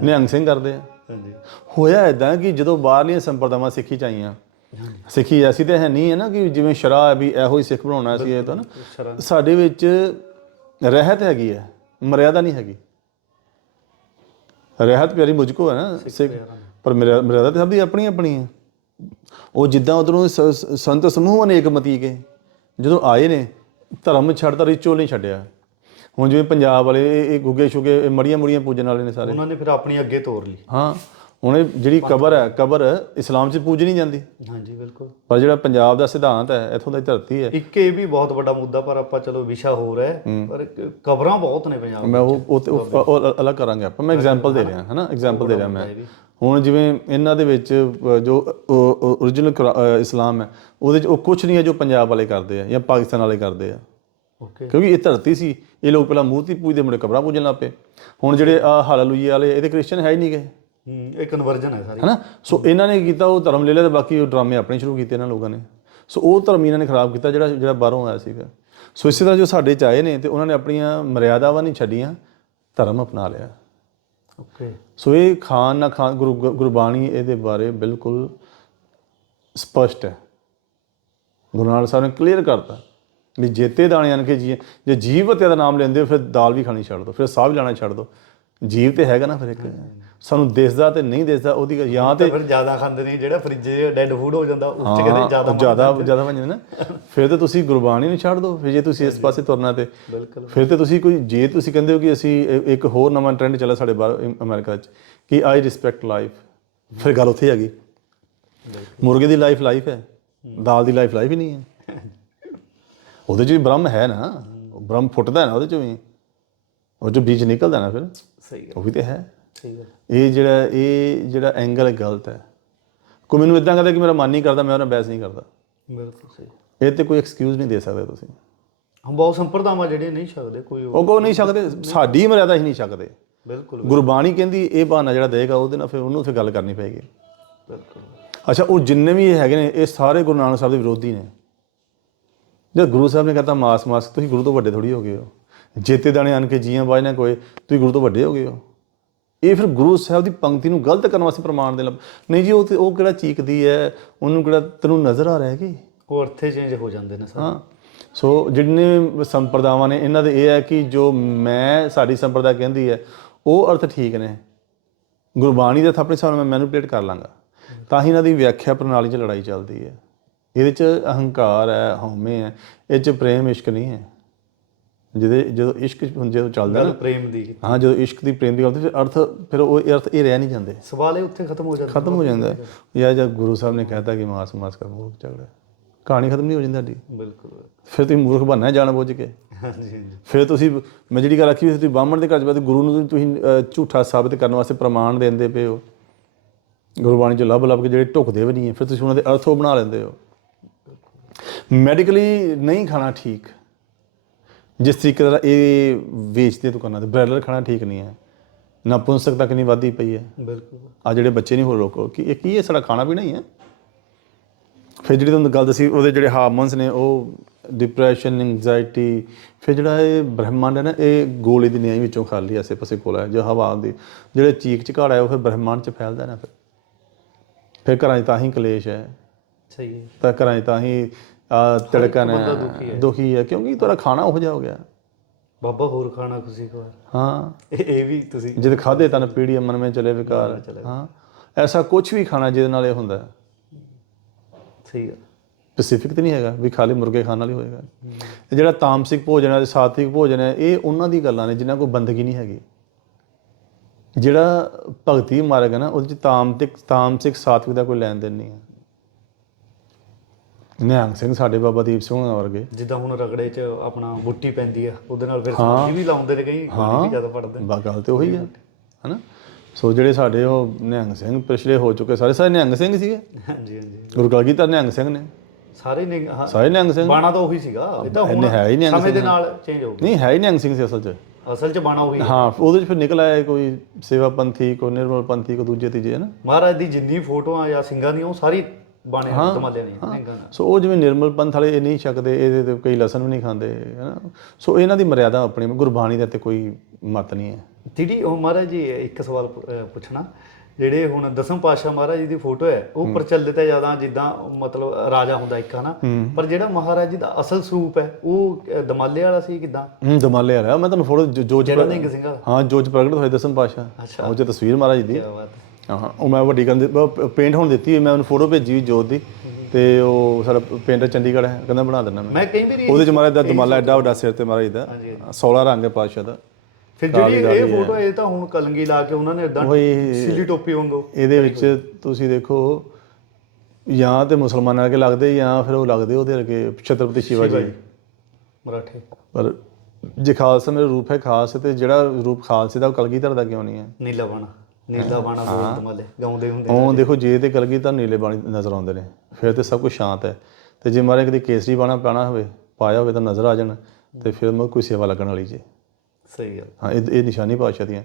ਨਿਹੰਗ ਸਿੰਘ ਕਰਦੇ ਆ। ਹਾਂਜੀ। ਹੋਇਆ ਇਦਾਂ ਕਿ ਜਦੋਂ ਬਾਹਰਲੀਆਂ ਸੰਪਰਦਾਵਾਂ ਸਿੱਖੀ ਚ ਆਈਆਂ ਸਿੱਖੀ ਐਸੀ ਤਾਂ ਹੈ ਨਹੀਂ ਹੈ ਨਾ ਕਿ ਜਿਵੇਂ ਸ਼ਰਾਬ ਹੈ ਵੀ ਇਹੋ ਹੀ ਸਿੱਖ ਬਣਾਉਣਾ ਸੀ ਇਹ ਤਾਂ ਨਾ। ਸ਼ਰਾਂ ਸਾਡੇ ਵਿੱਚ ਰਹਿਤ ਹੈਗੀ ਹੈ ਮਰਿਆਦਾ ਨਹੀਂ ਹੈਗੀ। ਰਹਿਤ ਪਿਆਰੀ ਮੁਝ ਕੋ ਹੈ ਨਾ ਸਿੱਖ ਪਰ ਮਰਿਆ- ਮਰਿਆਦਾ ਤੇ ਸਭ ਦੀ ਆਪਣੀ ਆਪਣੀ ਹੈ। ਉਹ ਜਿੱਦਾਂ ਉਧਰੋਂ ਸੰਤ ਸਮੂਹ ਅਨੇਕ ਮਤੀ ਕੇ ਜਦੋਂ ਆਏ ਨੇ ਧਰਮ ਛੱਡਦਾ ਰਿਚੁਅਲ ਨਹੀਂ ਛੱਡਿਆ। ਹੁਣ ਜਿਵੇਂ ਪੰਜਾਬ ਵਾਲੇ ਇਹ- ਗੁੱਗੇ ਸ਼ੁਗੇ ਮੜੀਆਂ ਮੁੜੀਆਂ ਪੂਜਣ ਵਾਲੇ ਨੇ ਸਾਰੇ। ਉਹਨਾਂ ਨੇ ਫਿਰ ਆਪਣੀ ਅੱਗੇ ਤੋਰ ਲਈ। ਹਾਂ। ਹੁਣ ਇਹ ਜਿਹੜੀ ਕਬਰ ਹੈ ਕਬਰ ਇਸਲਾਮ 'ਚ ਪੂਜੀ ਨਹੀਂ ਜਾਂਦੀ। ਹਾਂਜੀ ਬਿਲਕੁਲ। ਪਰ ਜਿਹੜਾ ਪੰਜਾਬ ਦਾ ਸਿਧਾਂਤ ਹੈ ਇੱਥੋਂ ਦੀ ਧਰਤੀ ਹੈ। ਇੱਕ ਇਹ ਵੀ ਬਹੁਤ ਵੱਡਾ ਮੁੱਦਾ ਪਰ ਆਪਾਂ ਚਲੋ ਵਿਸ਼ਾ ਹੋਰ ਹੈ ਪਰ ਕਬਰਾਂ ਬਹੁਤ ਨੇ ਪੰਜਾਬ ਮੈਂ ਉਹ ਉਹ ਅਲੱਗ ਕਰਾਂਗੇ ਆਪਾਂ। ਮੈਂ ਐਗਜ਼ਾਮਪਲ ਦੇ ਰਿਹਾ ਹਨਾ? ਐਗਜ਼ਾਮਪਲ ਦੇ ਰਿਹਾ ਮੈਂ। ਹੁਣ ਜਿਵੇਂ ਇਹਨਾਂ ਦੇ ਵਿੱਚ ਜੋ origignal ਇਸਲਾਮ ਹੈ ਉਹਦੇ 'ਚ ਉਹ ਕੁਝ ਨਹੀਂ ਹੈ ਜੋ ਪੰਜਾਬ ਵਾਲੇ ਕਰਦੇ ਆ ਜਾਂ ਪਾਕਿਸਤਾਨ ਵਾਲੇ ਕਰਦੇ ਆ। ਓਕੇ। ਕਿਉਂਕਿ ਇਹ ਧਰਤੀ ਸੀ ਇਹ ਲੋਕ ਪਹਿਲਾਂ ਮੂਰਤੀ ਪੂਜਦੇ ਮੁੜੇ ਕਬਰਾਂ ਪੂਜਣ ਲੱਗ ਪਏ। ਹੁਣ ਜਿਹੜੇ ਆ ਹਾਲੇਲੂਇਆ ਵਾਲੇ ਇਹਦੇ ਕ੍ਰਿਸਚੀਅਨ ਹੈ ਹੀ ਨਹੀਂ ਗਏ ਹੂੰ ਇਹ ਕਨਵਰਜਨ ਹੈ ਸਾਰੀ। ਹਨਾ? ਸੋ ਇਹਨਾਂ ਨੇ ਕੀਤਾ ਉਹ ਧਰਮ ਲੈ ਲਿਆ ਤੇ ਬਾਕੀ ਉਹ ਡਰਾਮੇ ਆਪਣੇ ਸ਼ੁਰੂ ਕੀਤੇ ਇਹਨਾਂ ਲੋਕਾਂ ਨੇ। ਸੋ ਉਹ ਧਰਮ ਇਹਨਾਂ ਨੇ ਖਰਾਬ ਕੀਤਾ ਜਿਹੜਾ ਜਿਹੜਾ ਬਾਹਰੋਂ ਆਇਆ ਸੀਗਾ। ਸੋ ਇਸੇ ਤਰ੍ਹਾਂ ਜੋ ਸਾਡੇ ਚ ਆਏ ਨੇ ਤੇ ਉਹਨਾਂ ਨੇ ਆਪਣੀਆਂ ਮਰਿਆਦਾਵਾਂ ਨਹੀਂ ਛੱਡੀਆਂ ਧਰਮ ਅਪਣਾ ਲਿਆ। ਓਕੇ ਸੋ ਇਹ ਖਾਨ ਨਾ ਖਾਨ ਗੁਰੂ ਗੁਰਬਾਣੀ ਇਹਦੇ ਬਾਰੇ ਬਿਲਕੁਲ ਸਪਸ਼ਟ ਹੈ। ਗੁਰੂ ਨਾਨਕ ਸਾਹਿਬ ਨੇ ਕਲੀਅਰ ਕਰਤਾ ਵੀ ਜੇਤੇ ਦਾਣਿਆਂ ਕੇ ਜੀ ਜੇ ਜੀਵ ਹੱਤਿਆ ਦਾ ਨਾਮ ਲੈਂਦੇ ਹੋ ਫਿਰ ਦਾਲ ਵੀ ਖਾਣੀ ਛੱਡ ਦਿਓ ਫਿਰ ਸਾਹ ਵੀ ਲੈਣਾ ਛੱਡ ਦਿਓ ਜੀਵ ਤੇ ਹੈਗਾ ਨਾ ਫਿਰ ਇੱਕ। ਸਾਨੂੰ ਦਿਸਦਾ ਤੇ ਨਹੀਂ ਦਿਸਦਾ ਉਹਦੀ ਜਾਂ ਤੇ ਫਿਰ ਜ਼ਿਆਦਾ ਖਾਂਦੇ ਨੇ ਜਿਹੜਾ ਫ੍ਰਿਜ ਡੈਡ ਫੂਡ ਹੋ ਜਾਂਦਾ ਉਸ 'ਚ ਹਾਂ, ਕਹਿੰਦੇ ਜ਼ਿਆਦਾ ਜ਼ਿਆਦਾ ਜ਼ਿਆਦਾ ਬਣ ਜਾਂਦਾ ਨਾ। ਫਿਰ ਤੇ ਤੁਸੀਂ ਗੁਰਬਾਣੀ ਨੂੰ ਛੱਡ ਦਿਓ ਫਿਰ ਜੇ ਤੁਸੀਂ ਇਸ ਪਾਸੇ ਤੁਰਨਾ ਤੇ। ਫਿਰ ਤੇ ਤੁਸੀਂ ਕੋਈ ਜੇ ਤੁਸੀਂ ਕਹਿੰਦੇ ਹੋ ਕਿ ਅਸੀਂ ਇੱਕ ਹੋਰ ਨਵਾਂ ਟ੍ਰੈਂਡ ਚੱਲਿਆ ਸਾਡੇ ਬਾਹਰ ਅਮ- ਅਮਰੀਕਾ 'ਚ ਕਿ ਆਈ ਰਿਸਪੈਕਟ ਲਾਈਫ ਫਿਰ ਗੱਲ ਉੱਥੇ ਆ ਗਈ। ਮੁਰਗੇ ਦੀ ਲਾਈਫ ਲਾਈਫ ਹੈ ਦਾਲ ਦੀ ਲਾਈਫ ਲਾਈਫ ਹੀ ਨਹੀਂ ਹੈ। ਉਹਦੇ 'ਚ ਵੀ ਬ੍ਰਹਮ ਹੈ ਨਾ ਬ੍ਰਹਮ ਫੁੱਟਦਾ ਹੈ ਨਾ ਉਹਦੇ 'ਚ ਵੀ। ਉਹ ਜੋ ਬੀਜ ਨਿਕਲਦਾ ਨਾ ਫਿਰ। ਸਹੀ ਉਹ ਵੀ ਤੇ ਹੈ। ਸਹੀ ਗੱਲ ਇਹ ਜਿਹੜਾ ਇਹ ਜਿਹੜਾ ਐਂਗਲ ਗਲਤ ਹੈ। ਕੋਈ ਮੈਨੂੰ ਇਦਾਂ ਕਹਿੰਦਾ ਕਿ ਮੇਰਾ ਮਨ ਨਹੀਂ ਕਰਦਾ ਮੈਂ ਉਹਨਾਂ ਬਹਿਸ ਨਹੀਂ ਕਰਦਾ। ਬਿਲਕੁਲ ਸਹੀ। ਇਹ ਤੇ ਕੋਈ ਐਕਸਕਿਊਜ਼ ਨਹੀਂ ਦੇ ਸਕਦੇ ਤੁਸੀਂ। ਹਮ ਬਹੁਤ ਸੰਪਰਦਾਵਾਂ ਜਿਹੜੀਆਂ ਨਹੀਂ ਸਕਦੇ ਕੋਈ ਉਹ- ਕੋ ਨਹੀਂ ਸਕਦੇ ਸਾਡੀ ਮਰਿਆਦਾ ਹੀ ਨਹੀਂ ਸਕਦੇ ਬਿਲਕੁਲ ਗੁਰਬਾਣੀ ਕਹਿੰਦੀ ਇਹ ਬਹਾਨਾ ਜਿਹੜਾ ਦੇਗਾ ਉਹਦੇ ਨਾਲ ਫਿਰ ਉਹਨੂੰ ਫਿਰ ਗੱਲ ਕਰਨੀ ਪਏਗੀ। ਬਿਲਕੁਲ। ਅੱਛਾ ਉਹ ਜਿੰਨੇ ਵੀ ਇਹ ਹੈਗੇ ਨੇ ਇਹ ਸਾਰੇ ਗੁਰੂ ਨਾਨਕ ਸਾਹਿਬ ਦੇ ਵਿਰੋਧੀ ਨੇ। ਜਦ ਗੁਰੂ ਸਾਹਿਬ ਨੇ ਕਹਤਾ ਮਾਸ ਮਾਸ ਤੁਸੀਂ ਗੁਰੂ ਤੋਂ ਵੱਡੇ ਥੋੜੀ ਹੋ ਗਏ ਹੋ। ਜੇਤੇ ਦਾਣੇ ਆਣ ਕੇ ਜੀਆਂ ਬਾਜ ਨਾ ਕੋਈ ਤੁਸੀਂ ਗੁਰੂ ਤੋਂ ਵੱਡੇ ਹੋ ਗਏ ਹੋ। ਇਹ ਫਿਰ ਗੁਰੂ ਸਾਹਿਬ ਦੀ ਪੰਕਤੀ ਨੂੰ ਗਲਤ ਕਰਨ ਵਾਸਤੇ ਪ੍ਰਮਾਣ ਦੇ ਲੱਭ ਨਹੀਂ ਜੀ ਉਹ ਤੇ ਉਹ ਕਿਹੜਾ ਚੀਕਦੀ ਹੈ ਉਹਨੂੰ ਕਿਹੜਾ ਤੈਨੂੰ ਨਜ਼ਰ ਆ ਰਿਹਾ ਹੈ ਕਿ ਉਹ ਅਰਥੇ ਚੇਂਜ ਹੋ ਜਾਂਦੇ ਨੇ ਸਾਰੇ। ਹਾਂ। ਸੋ ਜਿੰਨੇ ਸੰਪਰਦਾਵਾਂ ਨੇ ਇਹਨਾਂ ਦੇ ਇਹ ਹੈ ਕਿ ਜੋ ਮੈਂ ਸਾਡੀ ਸੰਪਰਦਾ ਕਹਿੰਦੀ ਹੈ ਉਹ ਅਰਥ ਠੀਕ ਨੇ। ਗੁਰਬਾਣੀ ਦਾ ਤਾਂ ਆਪਣੇ ਹਿਸਾਬ ਨਾਲ ਮੈਂ ਮੈਨੂਪਲੇਟ ਕਰ ਲਾਂਗਾ। ਤਾਂ ਹੀ ਇਹਨਾਂ ਦੀ ਵਿਆਖਿਆ ਪ੍ਰਣਾਲੀ 'ਚ ਲੜਾਈ ਚੱਲਦੀ ਹੈ ਇਹਦੇ 'ਚ ਅਹੰਕਾਰ ਹੈ ਹਉਮੈ ਹੈ ਇਹ 'ਚ ਪ੍ਰੇਮ ਇਸ਼ਕ ਨਹੀਂ ਹੈ ਜਿਹਦੇ ਜਦੋਂ ਇਸ਼ਕ ਜਦੋਂ ਚੱਲਦਾ ਨਾ ਪ੍ਰੇਮ ਦੀ। ਹਾਂ ਜਦੋਂ ਇਸ਼ਕ ਦੀ ਪ੍ਰੇਮ ਦੀ ਗੱਲ ਫਿਰ ਅਰਥ ਫਿਰ ਉਹ ਅਰਥ ਇਹ ਰਹਿ ਨਹੀਂ ਜਾਂਦੇ। ਸਵਾਲ ਇਹ ਉੱਥੇ ਖਤਮ ਹੋ ਜਾਂਦਾ। ਖਤਮ ਹੋ ਜਾਂਦਾ। ਹੈ ਜਾਂ ਜਦ ਗੁਰੂ ਸਾਹਿਬ ਨੇ ਕਹਿਤਾ ਕਿ ਮਾਸ ਮਾਸ ਕਰ ਮੂਰਖ ਝਗੜਾ। ਕਹਾਣੀ ਖਤਮ ਨਹੀਂ ਹੋ ਜਾਂਦੀ ਸਾਡੀ। ਬਿਲਕੁਲ ਫਿਰ ਤੁਸੀਂ ਮੂਰਖ ਬਣਨਾ ਜਾਣ ਬੁੱਝ ਕੇ। ਹਾਂਜੀ ਫਿਰ ਤੁਸੀਂ ਮੈਂ ਜਿਹੜੀ ਗੱਲ ਆਖੀ ਤੁਸੀਂ ਬਾਹਮਣ ਦੇ ਘਰ ਬੈਠੇ ਗੁਰੂ ਨੂੰ ਤੁਸੀਂ ਝੂਠਾ ਸਾਬਤ ਕਰਨ ਵਾਸਤੇ ਪ੍ਰਮਾਣ ਦਿੰਦੇ ਪਏ ਹੋ। ਗੁਰਬਾਣੀ ਚ ਲੱਭ ਲੱਭ ਕੇ ਜਿਹੜੇ ਢੁਕਦੇ ਵੀ ਨਹੀਂ ਫਿਰ ਤੁਸੀਂ ਉਹਨਾਂ ਦੇ ਅਰਥ ਉਹ ਬਣਾ ਲੈਂਦੇ ਹੋ। ਮੈਡੀਕਲੀ ਨਹੀਂ ਖਾਣਾ ਠੀਕ। ਜਿਸ ਤਰੀਕੇ ਦਾ ਇਹ ਵੇਚਦੇ ਦੁਕਾਨਾਂ ਤੇ ਬ੍ਰੈਲਰ ਖਾਣਾ ਠੀਕ ਨਹੀਂ ਹੈ। ਨਪੁੰਸਕਤਾ ਕਿੰਨੀ ਵਾਧੀ ਪਈ ਹੈ। ਬਿਲਕੁਲ। ਆ ਜਿਹੜੇ ਬੱਚੇ ਨਹੀਂ ਹੋ ਰੋਕੋ ਕਿ ਇਹ ਕੀ ਹੈ ਸਾਡਾ ਖਾਣਾ ਪੀਣਾ ਹੀ ਹੈ? ਫਿਰ ਜਿਹੜੀ ਤੁਹਾਨੂੰ ਗੱਲ ਦੱਸੀ ਉਹਦੇ ਜਿਹੜੇ ਹਾਰਮੋਨਸ ਨੇ ਉਹ ਡਿਪਰੈਸ਼ਨ ਐਂਗਜ਼ਾਇਟੀ ਫਿਰ ਜਿਹੜਾ ਇਹ ਬ੍ਰਹਿਮੰਡ ਹੈ ਨਾ ਇਹ ਗੋਲੇ ਦੀ ਨਿਆਈ ਵਿੱਚੋਂ ਖਾਲੀ ਆਸੇ ਪਾਸੇ ਕੋਲ ਹੈ ਜੋ ਹਵਾ ਦੀ ਜਿਹੜੇ ਚੀਕ ਚਿਹਾੜਾ ਹੈ ਉਹ ਫਿਰ ਬ੍ਰਹਿਮੰਡ 'ਚ ਫੈਲਦਾ ਨਾ ਫਿਰ। ਫਿਰ ਘਰਾਂ 'ਚ ਤਾਂ ਹੀ ਕਲੇਸ਼ ਹੈ। ਸਹੀ ਹੈ। ਤਾਂ ਘਰਾਂ 'ਚ ਤਾਂ ਹੀ ਤੜਕਣ ਬੰਦਾ ਦੁਖੀ ਹੈ। ਦੁਖੀ ਹੈ ਕਿਉਂਕਿ ਤੁਹਾਡਾ ਖਾਣਾ ਉਹ ਜਿਹਾ ਹੋ ਗਿਆ। ਬਾਬਾ ਹੋਰ ਖਾਣਾ ਖੁਸ਼ੀ ਖਵਾਰ ਹਾਂ। ਇਹ ਵੀ ਤੁਸੀਂ ਜਦ ਖਾਦੇ ਤਨ ਪੀੜੀ ਮਨ ਵਿੱਚ ਚਲੇ ਵਿਕਾਰ। ਹਾਂ। ਐਸਾ ਕੁਝ ਵੀ ਖਾਣਾ ਜਿਹਦੇ ਨਾਲ ਇਹ ਹੁੰਦਾ। ਹੈ ਸਹੀ ਹੈ ਸਪੈਸੀਫਿਕ ਤੇ ਨਹੀਂ ਹੈਗਾ ਵੀ ਖਾਲੀ ਮੁਰਗੇ ਖਾਣ ਵਾਲੀ ਹੋਏਗਾ। ਇਹ ਜਿਹੜਾ ਤਾਮਸਿਕ ਭੋਜਨ ਹੈ ਤੇ ਸਾਤਵਿਕ ਭੋਜਨ ਹੈ ਇਹ ਉਹਨਾਂ ਦੀ ਗੱਲਾਂ ਨੇ ਜਿਨ੍ਹਾਂ ਕੋਲ ਬੰਦਗੀ ਨਹੀਂ ਹੈਗੀ। ਜਿਹੜਾ ਭਗਤੀ ਮਾਰਗ ਹੈ ਨਾ ਉਹਦੇ ਚ ਤਾਮਸਿਕ ਤਾਮਸਿਕ ਸਾਤਵਿਕ ਦਾ ਕੋਈ ਲੈਣ ਦੇਣ ਨਹੀਂ ਹੈ। ਨਿਹੰਗ ਸਿੰਘ ਸਾਡੇ ਬਾਬਾ ਦੀਪ ਸਿੰਘ ਵਰਗੇ। ਜਿੱਦਾਂ ਹੁਣ ਰਗੜੇ 'ਚ ਆਪਣਾ ਬੁੱਟੀ ਪੈਂਦੀ ਆ ਉਹਦੇ ਨਾਲ ਫਿਰ ਸਮਾਧੀ ਵੀ ਲਾਉਂਦੇ ਨੇ ਕਈ ਵੀ ਜ਼ਿਆਦਾ ਪੜਦੇ ਬਾ ਗੱਲ ਤੇ ਉਹੀ ਹੈ ਹਨਾ? ਸੋ ਜਿਹੜੇ ਸਾਡੇ ਉਹ ਨਿਹੰਗ ਸਿੰਘ ਪਿਛਲੇ ਹੋ ਚੁੱਕੇ ਸਾਰੇ ਸਾਰੇ ਨਿਹੰਗ ਸਿੰਘ ਸੀਗੇ? ਹਾਂਜੀ ਹਾਂਜੀ। ਗੁਰੂ ਕਲਗੀਧਰ ਨਿਹੰਗ ਸਿੰਘ ਨੇ? ਸਾਰੇ ਨੇ ਹਾਂ। ਸਾਰੇ ਨਿਹੰਗ ਸਿੰਘ? ਬਾਣਾ ਤਾਂ ਉਹੀ ਸੀਗਾ ਇਹ ਤਾਂ ਹੁਣ ਹੈ ਹੀ ਨਿਹੰਗ ਸਮੇਂ ਦੇ ਨਾਲ ਚੇਂਜ ਹੋ ਗਿਆ ਨਹੀਂ ਹੈ ਹੀ ਨਿਹੰਗ ਸਿੰਘ ਸੀ ਅਸਲ 'ਚ। ਅਸਲ 'ਚ ਬਾਣਾ ਉਹੀ ਹੈ। ਹਾਂ ਉਹਦੇ 'ਚ ਫਿਰ ਨਿਕਲ ਆਇਆ ਕੋਈ ਸੇਵਾ ਪੰਥੀ ਕੋਈ ਨਿਰਮਲ ਪੰਥੀ ਕੋਈ ਦੂਜੇ ਤੀਜੇ ਹੈ ਨਾ ਮਹਾਰਾਜ ਦੀ ਜਿੰਨੀ ਫੋਟੋਆਂ ਜਾਂ ਸਿੰਘਾਂ ਦੀਆਂ ਉਹ ਸਾਰੀ ਬਾਣੇ ਦਮਾਲੇ ਨੇ ਸਿੰਘਾਂ ਨਾਲ ਸੋ ਉਹ ਜਿਵੇਂ ਨਿਰਮਲ ਪੰਥ ਵਾਲੇ ਇਹ ਨਹੀਂ ਛਕਦੇ ਇਹਦੇ ਤੇ ਕਈ ਲਸਣ ਵੀ ਨਹੀਂ ਖਾਂਦੇ ਹੈ ਨਾ ਸੋ ਇਹਨਾਂ ਦੀ ਮਰਿਆਦਾ ਆਪਣੀ ਗੁਰਬਾਣੀ ਦਾ ਤੇ ਕੋਈ ਮਤ ਨਹੀਂ ਹੈ। ਜਿਹੜੀ ਉਹ ਮਹਾਰਾਜ ਜੀ ਇੱਕ ਸਵਾਲ ਪੁੱਛਣਾ। ਜਿਹੜੇ ਹੁਣ ਦਸਮ ਪਾਤਸ਼ਾਹ ਮਹਾਰਾਜ ਜੀ ਦੀ ਫੋਟੋ ਹੈ ਉਹ ਪ੍ਰਚਲਿਤ ਹੈ ਜ਼ਿਆਦਾ ਜਿੱਦਾਂ ਮਤਲਬ ਰਾਜਾ ਹੁੰਦਾ ਇੱਕ ਹਨਾ? ਪਰ ਜਿਹੜਾ ਮਹਾਰਾਜ ਜੀ ਦਾ ਅਸਲ ਸਰੂਪ ਹੈ ਉਹ ਦਮਾਲੇ ਵਾਲਾ ਸੀ ਕਿਦਾਂ? ਹੂੰ ਦਮਾਲੇ ਵਾਲਾ। ਮੈਂ ਤੁਹਾਨੂੰ ਫੋਟੋ ਜੋਜ ਜਿਹੜਾ ਸਿੰਘ ਹਾਂ ਜੋਜ ਪ੍ਰਗਟ ਹੋਏ ਦਸਮ ਪਾਸ਼ਾ ਅੱਛਾ। ਉਹ 'ਚ ਤਸਵੀਰ ਮਹਾਰਾਜ ਦੀ। ਕੀ ਬਾਤ ਹੈ। ਹਾਂ। ਉਹ ਮੈਂ ਵੱਡੀ ਕਰਨ ਪੇਂਟ ਹੋਣ ਦਿੱਤੀ ਹੋਈ, ਮੈਂ ਉਹਨੂੰ ਫੋਟੋ ਭੇਜੀ ਹੋਈ ਜੋਤ ਦੀ। ਤੇ ਉਹ ਸਾਡਾ ਪੇਂਟਰ ਚੰਡੀਗੜ੍ਹ ਹੈ ਕਹਿੰਦਾ ਬਣਾ ਦਿੰਦਾ ਮੈਂ। ਮੈਂ ਕਈ ਵਾਰੀ ਉਹਦੇ ਚ ਮਹਾਰਾਜ ਦਾ ਦਮਾਲਾ ਐਡਾ ਵੱਡਾ ਸਿਰ ਤੇ ਮਹਾਰਾਜ ਦਾ 16 ਰੰਗ ਹੈ ਪਾਸ਼ਾ ਦਾ। ਫਿਰ ਜਿਹੜੀ ਇਹ ਫੋਟੋ ਇਹ ਤਾਂ ਹੁਣ ਕਲੰਗੀ ਲਾ ਕੇ ਉਹਨਾਂ ਨੇ ਇਦਾਂ ਸਿੱਲੀ ਟੋਪੀ ਵਾਂਗੂ। ਇਹਦੇ ਵਿੱਚ ਤੁਸੀਂ ਦੇਖੋ ਜਾਂ ਤੇ ਮੁਸਲਮਾਨਾਂ ਅਰਗੇ ਲੱਗਦੇ ਜਾਂ ਫਿਰ ਉਹ ਲੱਗਦੇ ਉਹਦੇ ਅਰਗੇ ਛਤਰਪਤੀ ਸ਼ਿਵਾ ਜੀ ਮਰਾਠੇ। ਪਰ ਜੇ ਖਾਲਸਾ ਮੇਰਾ ਰੂਪ ਹੈ ਖਾਸ ਤੇ ਜਿਹੜਾ ਰੂਪ ਖਾਲਸੇ ਦਾ ਉਹ ਕਲਗੀਧਰ ਦਾ ਕਿਉਂ ਨਹੀਂ ਹੈ? ਨੀਲਾ ਬਾਣਾ। ਨੀਲਾ ਬਾਣਾ ਬੋਲ ਦਮਾਲੇ ਗਾਉਂਦੇ ਹੁੰਦੇ ਉਹ ਦੇਖੋ ਜੇ ਤੇ ਕਲਗੀਧਰ ਨੀਲੇ ਬਾਣੀ ਨਜ਼ਰ ਆਉਂਦੇ ਨੇ ਫਿਰ ਤੇ ਸਭ ਕੁਝ ਸ਼ਾਂਤ ਹੈ। ਤੇ ਜੇ ਮਾਰੇ ਕਦੀ ਕੇਸਰੀ ਬਾਣਾ ਪਾਣਾ ਹੋਵੇ ਪਾਇਆ ਹੋਵੇ ਤਾਂ ਨਜ਼ਰ ਆ ਜਾਣ ਤੇ ਫਿਰ ਮੈਂ ਕੋਈ ਸੇਵਾ ਲੱਗਣ ਵਾਲੀ ਜੇ। ਸਹੀ ਗੱਲ। ਹਾਂ ਇਹ ਇਹ ਨਿਸ਼ਾਨੀ ਪਾਤਸ਼ਾਹ ਦੀਆਂ।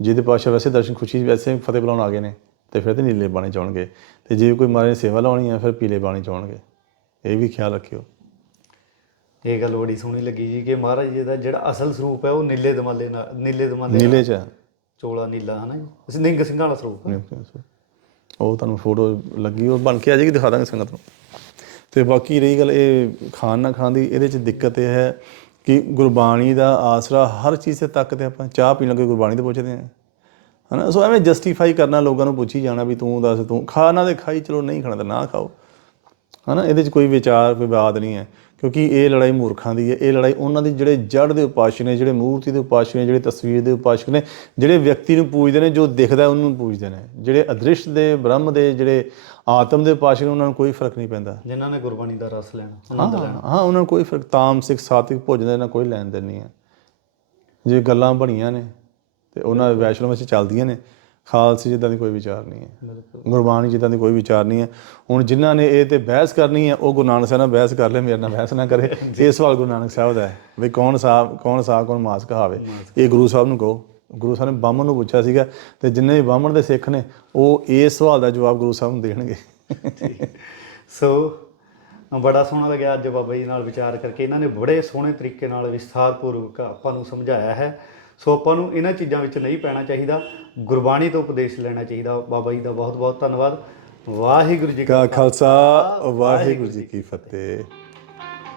ਜਿਹਦੇ ਪਾਤਸ਼ਾਹ ਵੈਸੇ ਦਰਸ਼ਨ ਖੁਸ਼ੀ ਵੈਸੇ ਫਤਿਹ ਬੁਲਾਉਣ ਆ ਗਏ ਨੇ ਤੇ ਫਿਰ ਤੇ ਨੀਲੇ ਬਾਣੇ ਚਾਉਣਗੇ ਤੇ ਜੇ ਕੋਈ ਮਾਰੇ ਸੇਵਾ ਲਾਉਣੀ ਹੈ ਫਿਰ ਪੀਲੇ ਬਾਣੇ ਚਾਉਣਗੇ ਇਹ ਵੀ ਖਿਆਲ ਰੱਖਿਓ। ਇਹ ਗੱਲ ਬੜੀ ਸੋਹਣੀ ਲੱਗੀ ਜੀ ਕਿ ਮਹਾਰਾਜ ਜੀ ਦਾ ਜਿਹੜਾ ਅਸਲ ਸਰੂਪ ਹੈ ਉਹ ਨੀਲੇ ਦਮਾਲੇ ਨਾਲ ਨੀਲੇ ਦਮਾਲੇ ਨਾਲ, ਚ। ਚੋਲਾ ਨੀਲਾ, ਹਨਾ ਜੀ? ਇਸ ਨਿੰਗ ਸਿੰਘਾਂ ਵਾਲਾ ਸਰੂਪ ਉਹ ਤੁਹਾਨੂੰ ਫੋਟੋ ਲੱਗੀ, ਉਹ ਬਣ ਕੇ ਆ ਜਾਏਗੀ, ਦਿਖਾ ਦਾਂਗੇ ਸੰਗਤ ਨੂੰ। ਤੇ ਬਾਕੀ ਰਹੀ ਗੱਲ ਇਹ ਖਾਣ ਨਾ ਖਾਣ ਦੀ, ਇਹਦੇ ਚ ਦਿੱਕਤ ਇਹ ਹੈ ਕਿ ਗੁਰਬਾਣੀ ਦਾ ਆਸਰਾ ਹਰ ਚੀਜ਼ ਤੇ ਤੱਕ ਤੇ ਆਪਾਂ ਚਾਹ ਪੀਣ ਲੱਗੇ ਗੁਰਬਾਣੀ ਤੇ ਪੁੱਛਦੇ ਹਾਂ। ਹਨਾ? ਸੋ ਐਵੇਂ ਜਸਟੀਫਾਈ ਕਰਨਾ, ਲੋਕਾਂ ਨੂੰ ਪੁੱਛੀ ਜਾਣਾ ਵੀ ਤੂੰ ਦੱਸ, ਤੂੰ ਖਾ ਨਾ ਤੇ ਖਾਈ, ਚਲੋ ਨਹੀਂ ਖਾਣਾ ਤਾਂ ਨਾ ਖਾਓ। ਹਨਾ? ਇਹਦੇ 'ਚ ਕੋਈ ਵਿਚਾਰ, ਕੋਈ ਬਾਤ ਨਹੀਂ ਹੈ। ਕਿਉਂਕਿ ਇਹ ਲੜਾਈ ਮੂਰਖਾਂ ਦੀ ਹੈ ਇਹ ਲੜਾਈ ਉਹਨਾਂ ਦੀ ਜਿਹੜੇ ਜੜ ਦੇ ਉਪਾਸ਼ਕ ਨੇ ਜਿਹੜੇ ਮੂਰਤੀ ਦੇ ਉਪਾਸ਼ਕ ਨੇ ਜਿਹੜੇ ਤਸਵੀਰ ਦੇ ਉਪਾਸ਼ਕ ਨੇ ਜਿਹੜੇ ਵਿਅਕਤੀ ਨੂੰ ਪੂਜਦੇ ਨੇ ਜੋ ਦਿਖਦਾ ਉਹਨੂੰ ਪੂਜਦੇ ਨੇ। ਜਿਹੜੇ ਅਦ੍ਰਿਸ਼ ਦੇ ਬ੍ਰਹਮ ਦੇ ਜਿਹੜੇ ਆਤਮ ਦੇ ਉਪਾਸ਼ਕ ਨੇ ਉਹਨਾਂ ਨੂੰ ਕੋਈ ਫ਼ਰਕ ਨਹੀਂ ਪੈਂਦਾ। ਜਿਨ੍ਹਾਂ ਨੇ ਗੁਰਬਾਣੀ ਦਾ ਰਸ ਲੈਣਾ ਹਾਂ ਹਾਂ ਉਹਨਾਂ ਨੂੰ ਕੋਈ ਫ਼ਰਕ ਤਾਮਸਿਕ ਸਾਤਵਿਕ ਭੋਜਨ ਦਾ ਇਹਨਾਂ ਕੋਈ ਲੈਣ ਦੇਣ ਨਹੀਂ ਹੈ। ਜੇ ਗੱਲਾਂ ਬਣੀਆਂ ਨੇ ਤੇ ਉਹਨਾਂ ਵੈਸ਼ਨੋ ਵਿੱਚ ਚੱਲਦੀਆਂ ਨੇ ਖਾਲਸੇ ਜਿੱਦਾਂ ਦੀ ਕੋਈ ਵਿਚਾਰ ਨਹੀਂ ਹੈ। ਗੁਰਬਾਣੀ ਜਿੱਦਾਂ ਦੀ ਕੋਈ ਵਿਚਾਰ ਨਹੀਂ ਹੈ। ਹੁਣ ਜਿਨ੍ਹਾਂ ਨੇ ਇਹ ਤੇ ਬਹਿਸ ਕਰਨੀ ਹੈ ਉਹ ਗੁਰੂ ਨਾਨਕ ਸਾਹਿਬ ਨਾਲ ਬਹਿਸ ਕਰ ਲੈ ਮੇਰੇ ਨਾਲ ਬਹਿਸ ਨਾ ਕਰੇ। ਇਹ ਸਵਾਲ ਗੁਰੂ ਨਾਨਕ ਸਾਹਿਬ ਦਾ ਹੈ ਵੀ ਕੌਣ ਸਾਹਿਬ ਕੌਣ ਸਾਹਿਬ ਕੌਣ ਮਾਸ ਕਹਾਵੇ ਇਹ ਗੁਰੂ ਸਾਹਿਬ ਨੂੰ ਕਹੋ। ਗੁਰੂ ਸਾਹਿਬ ਨੇ ਬਾਹਮਣ ਨੂੰ ਪੁੱਛਿਆ ਸੀਗਾ ਤੇ ਜਿੰਨੇ ਵੀ ਬਾਹਮਣ ਦੇ ਸਿੱਖ ਨੇ ਉਹ ਇਸ ਸਵਾਲ ਦਾ ਜਵਾਬ ਗੁਰੂ ਸਾਹਿਬ ਨੂੰ ਦੇਣਗੇ। ਸੋ ਬੜਾ ਸੋਹਣਾ ਲੱਗਿਆ ਅੱਜ ਬਾਬਾ ਜੀ ਨਾਲ ਵਿਚਾਰ ਕਰਕੇ। ਇਹਨਾਂ ਨੇ ਬੜੇ ਸੋਹਣੇ ਤਰੀਕੇ ਨਾਲ ਵਿਸਥਾਰਪੂਰਵਕ ਆਪਾਂ ਨੂੰ ਸਮਝਾਇਆ ਹੈ। ਸੋ ਆਪਾਂ ਨੂੰ ਇਹਨਾਂ ਚੀਜ਼ਾਂ ਵਿੱਚ ਨਹੀਂ ਪੈਣਾ ਚਾਹੀਦਾ। ਗੁਰਬਾਣੀ ਤੋਂ ਉਪਦੇਸ਼ ਲੈਣਾ ਚਾਹੀਦਾ। ਬਾਬਾ ਜੀ ਦਾ ਬਹੁਤ ਬਹੁਤ ਧੰਨਵਾਦ। ਵਾਹਿਗੁਰੂ ਜੀ ਕਾ ਖਾਲਸਾ ਵਾਹਿਗੁਰੂ ਜੀ ਕੀ ਫਤਿਹ।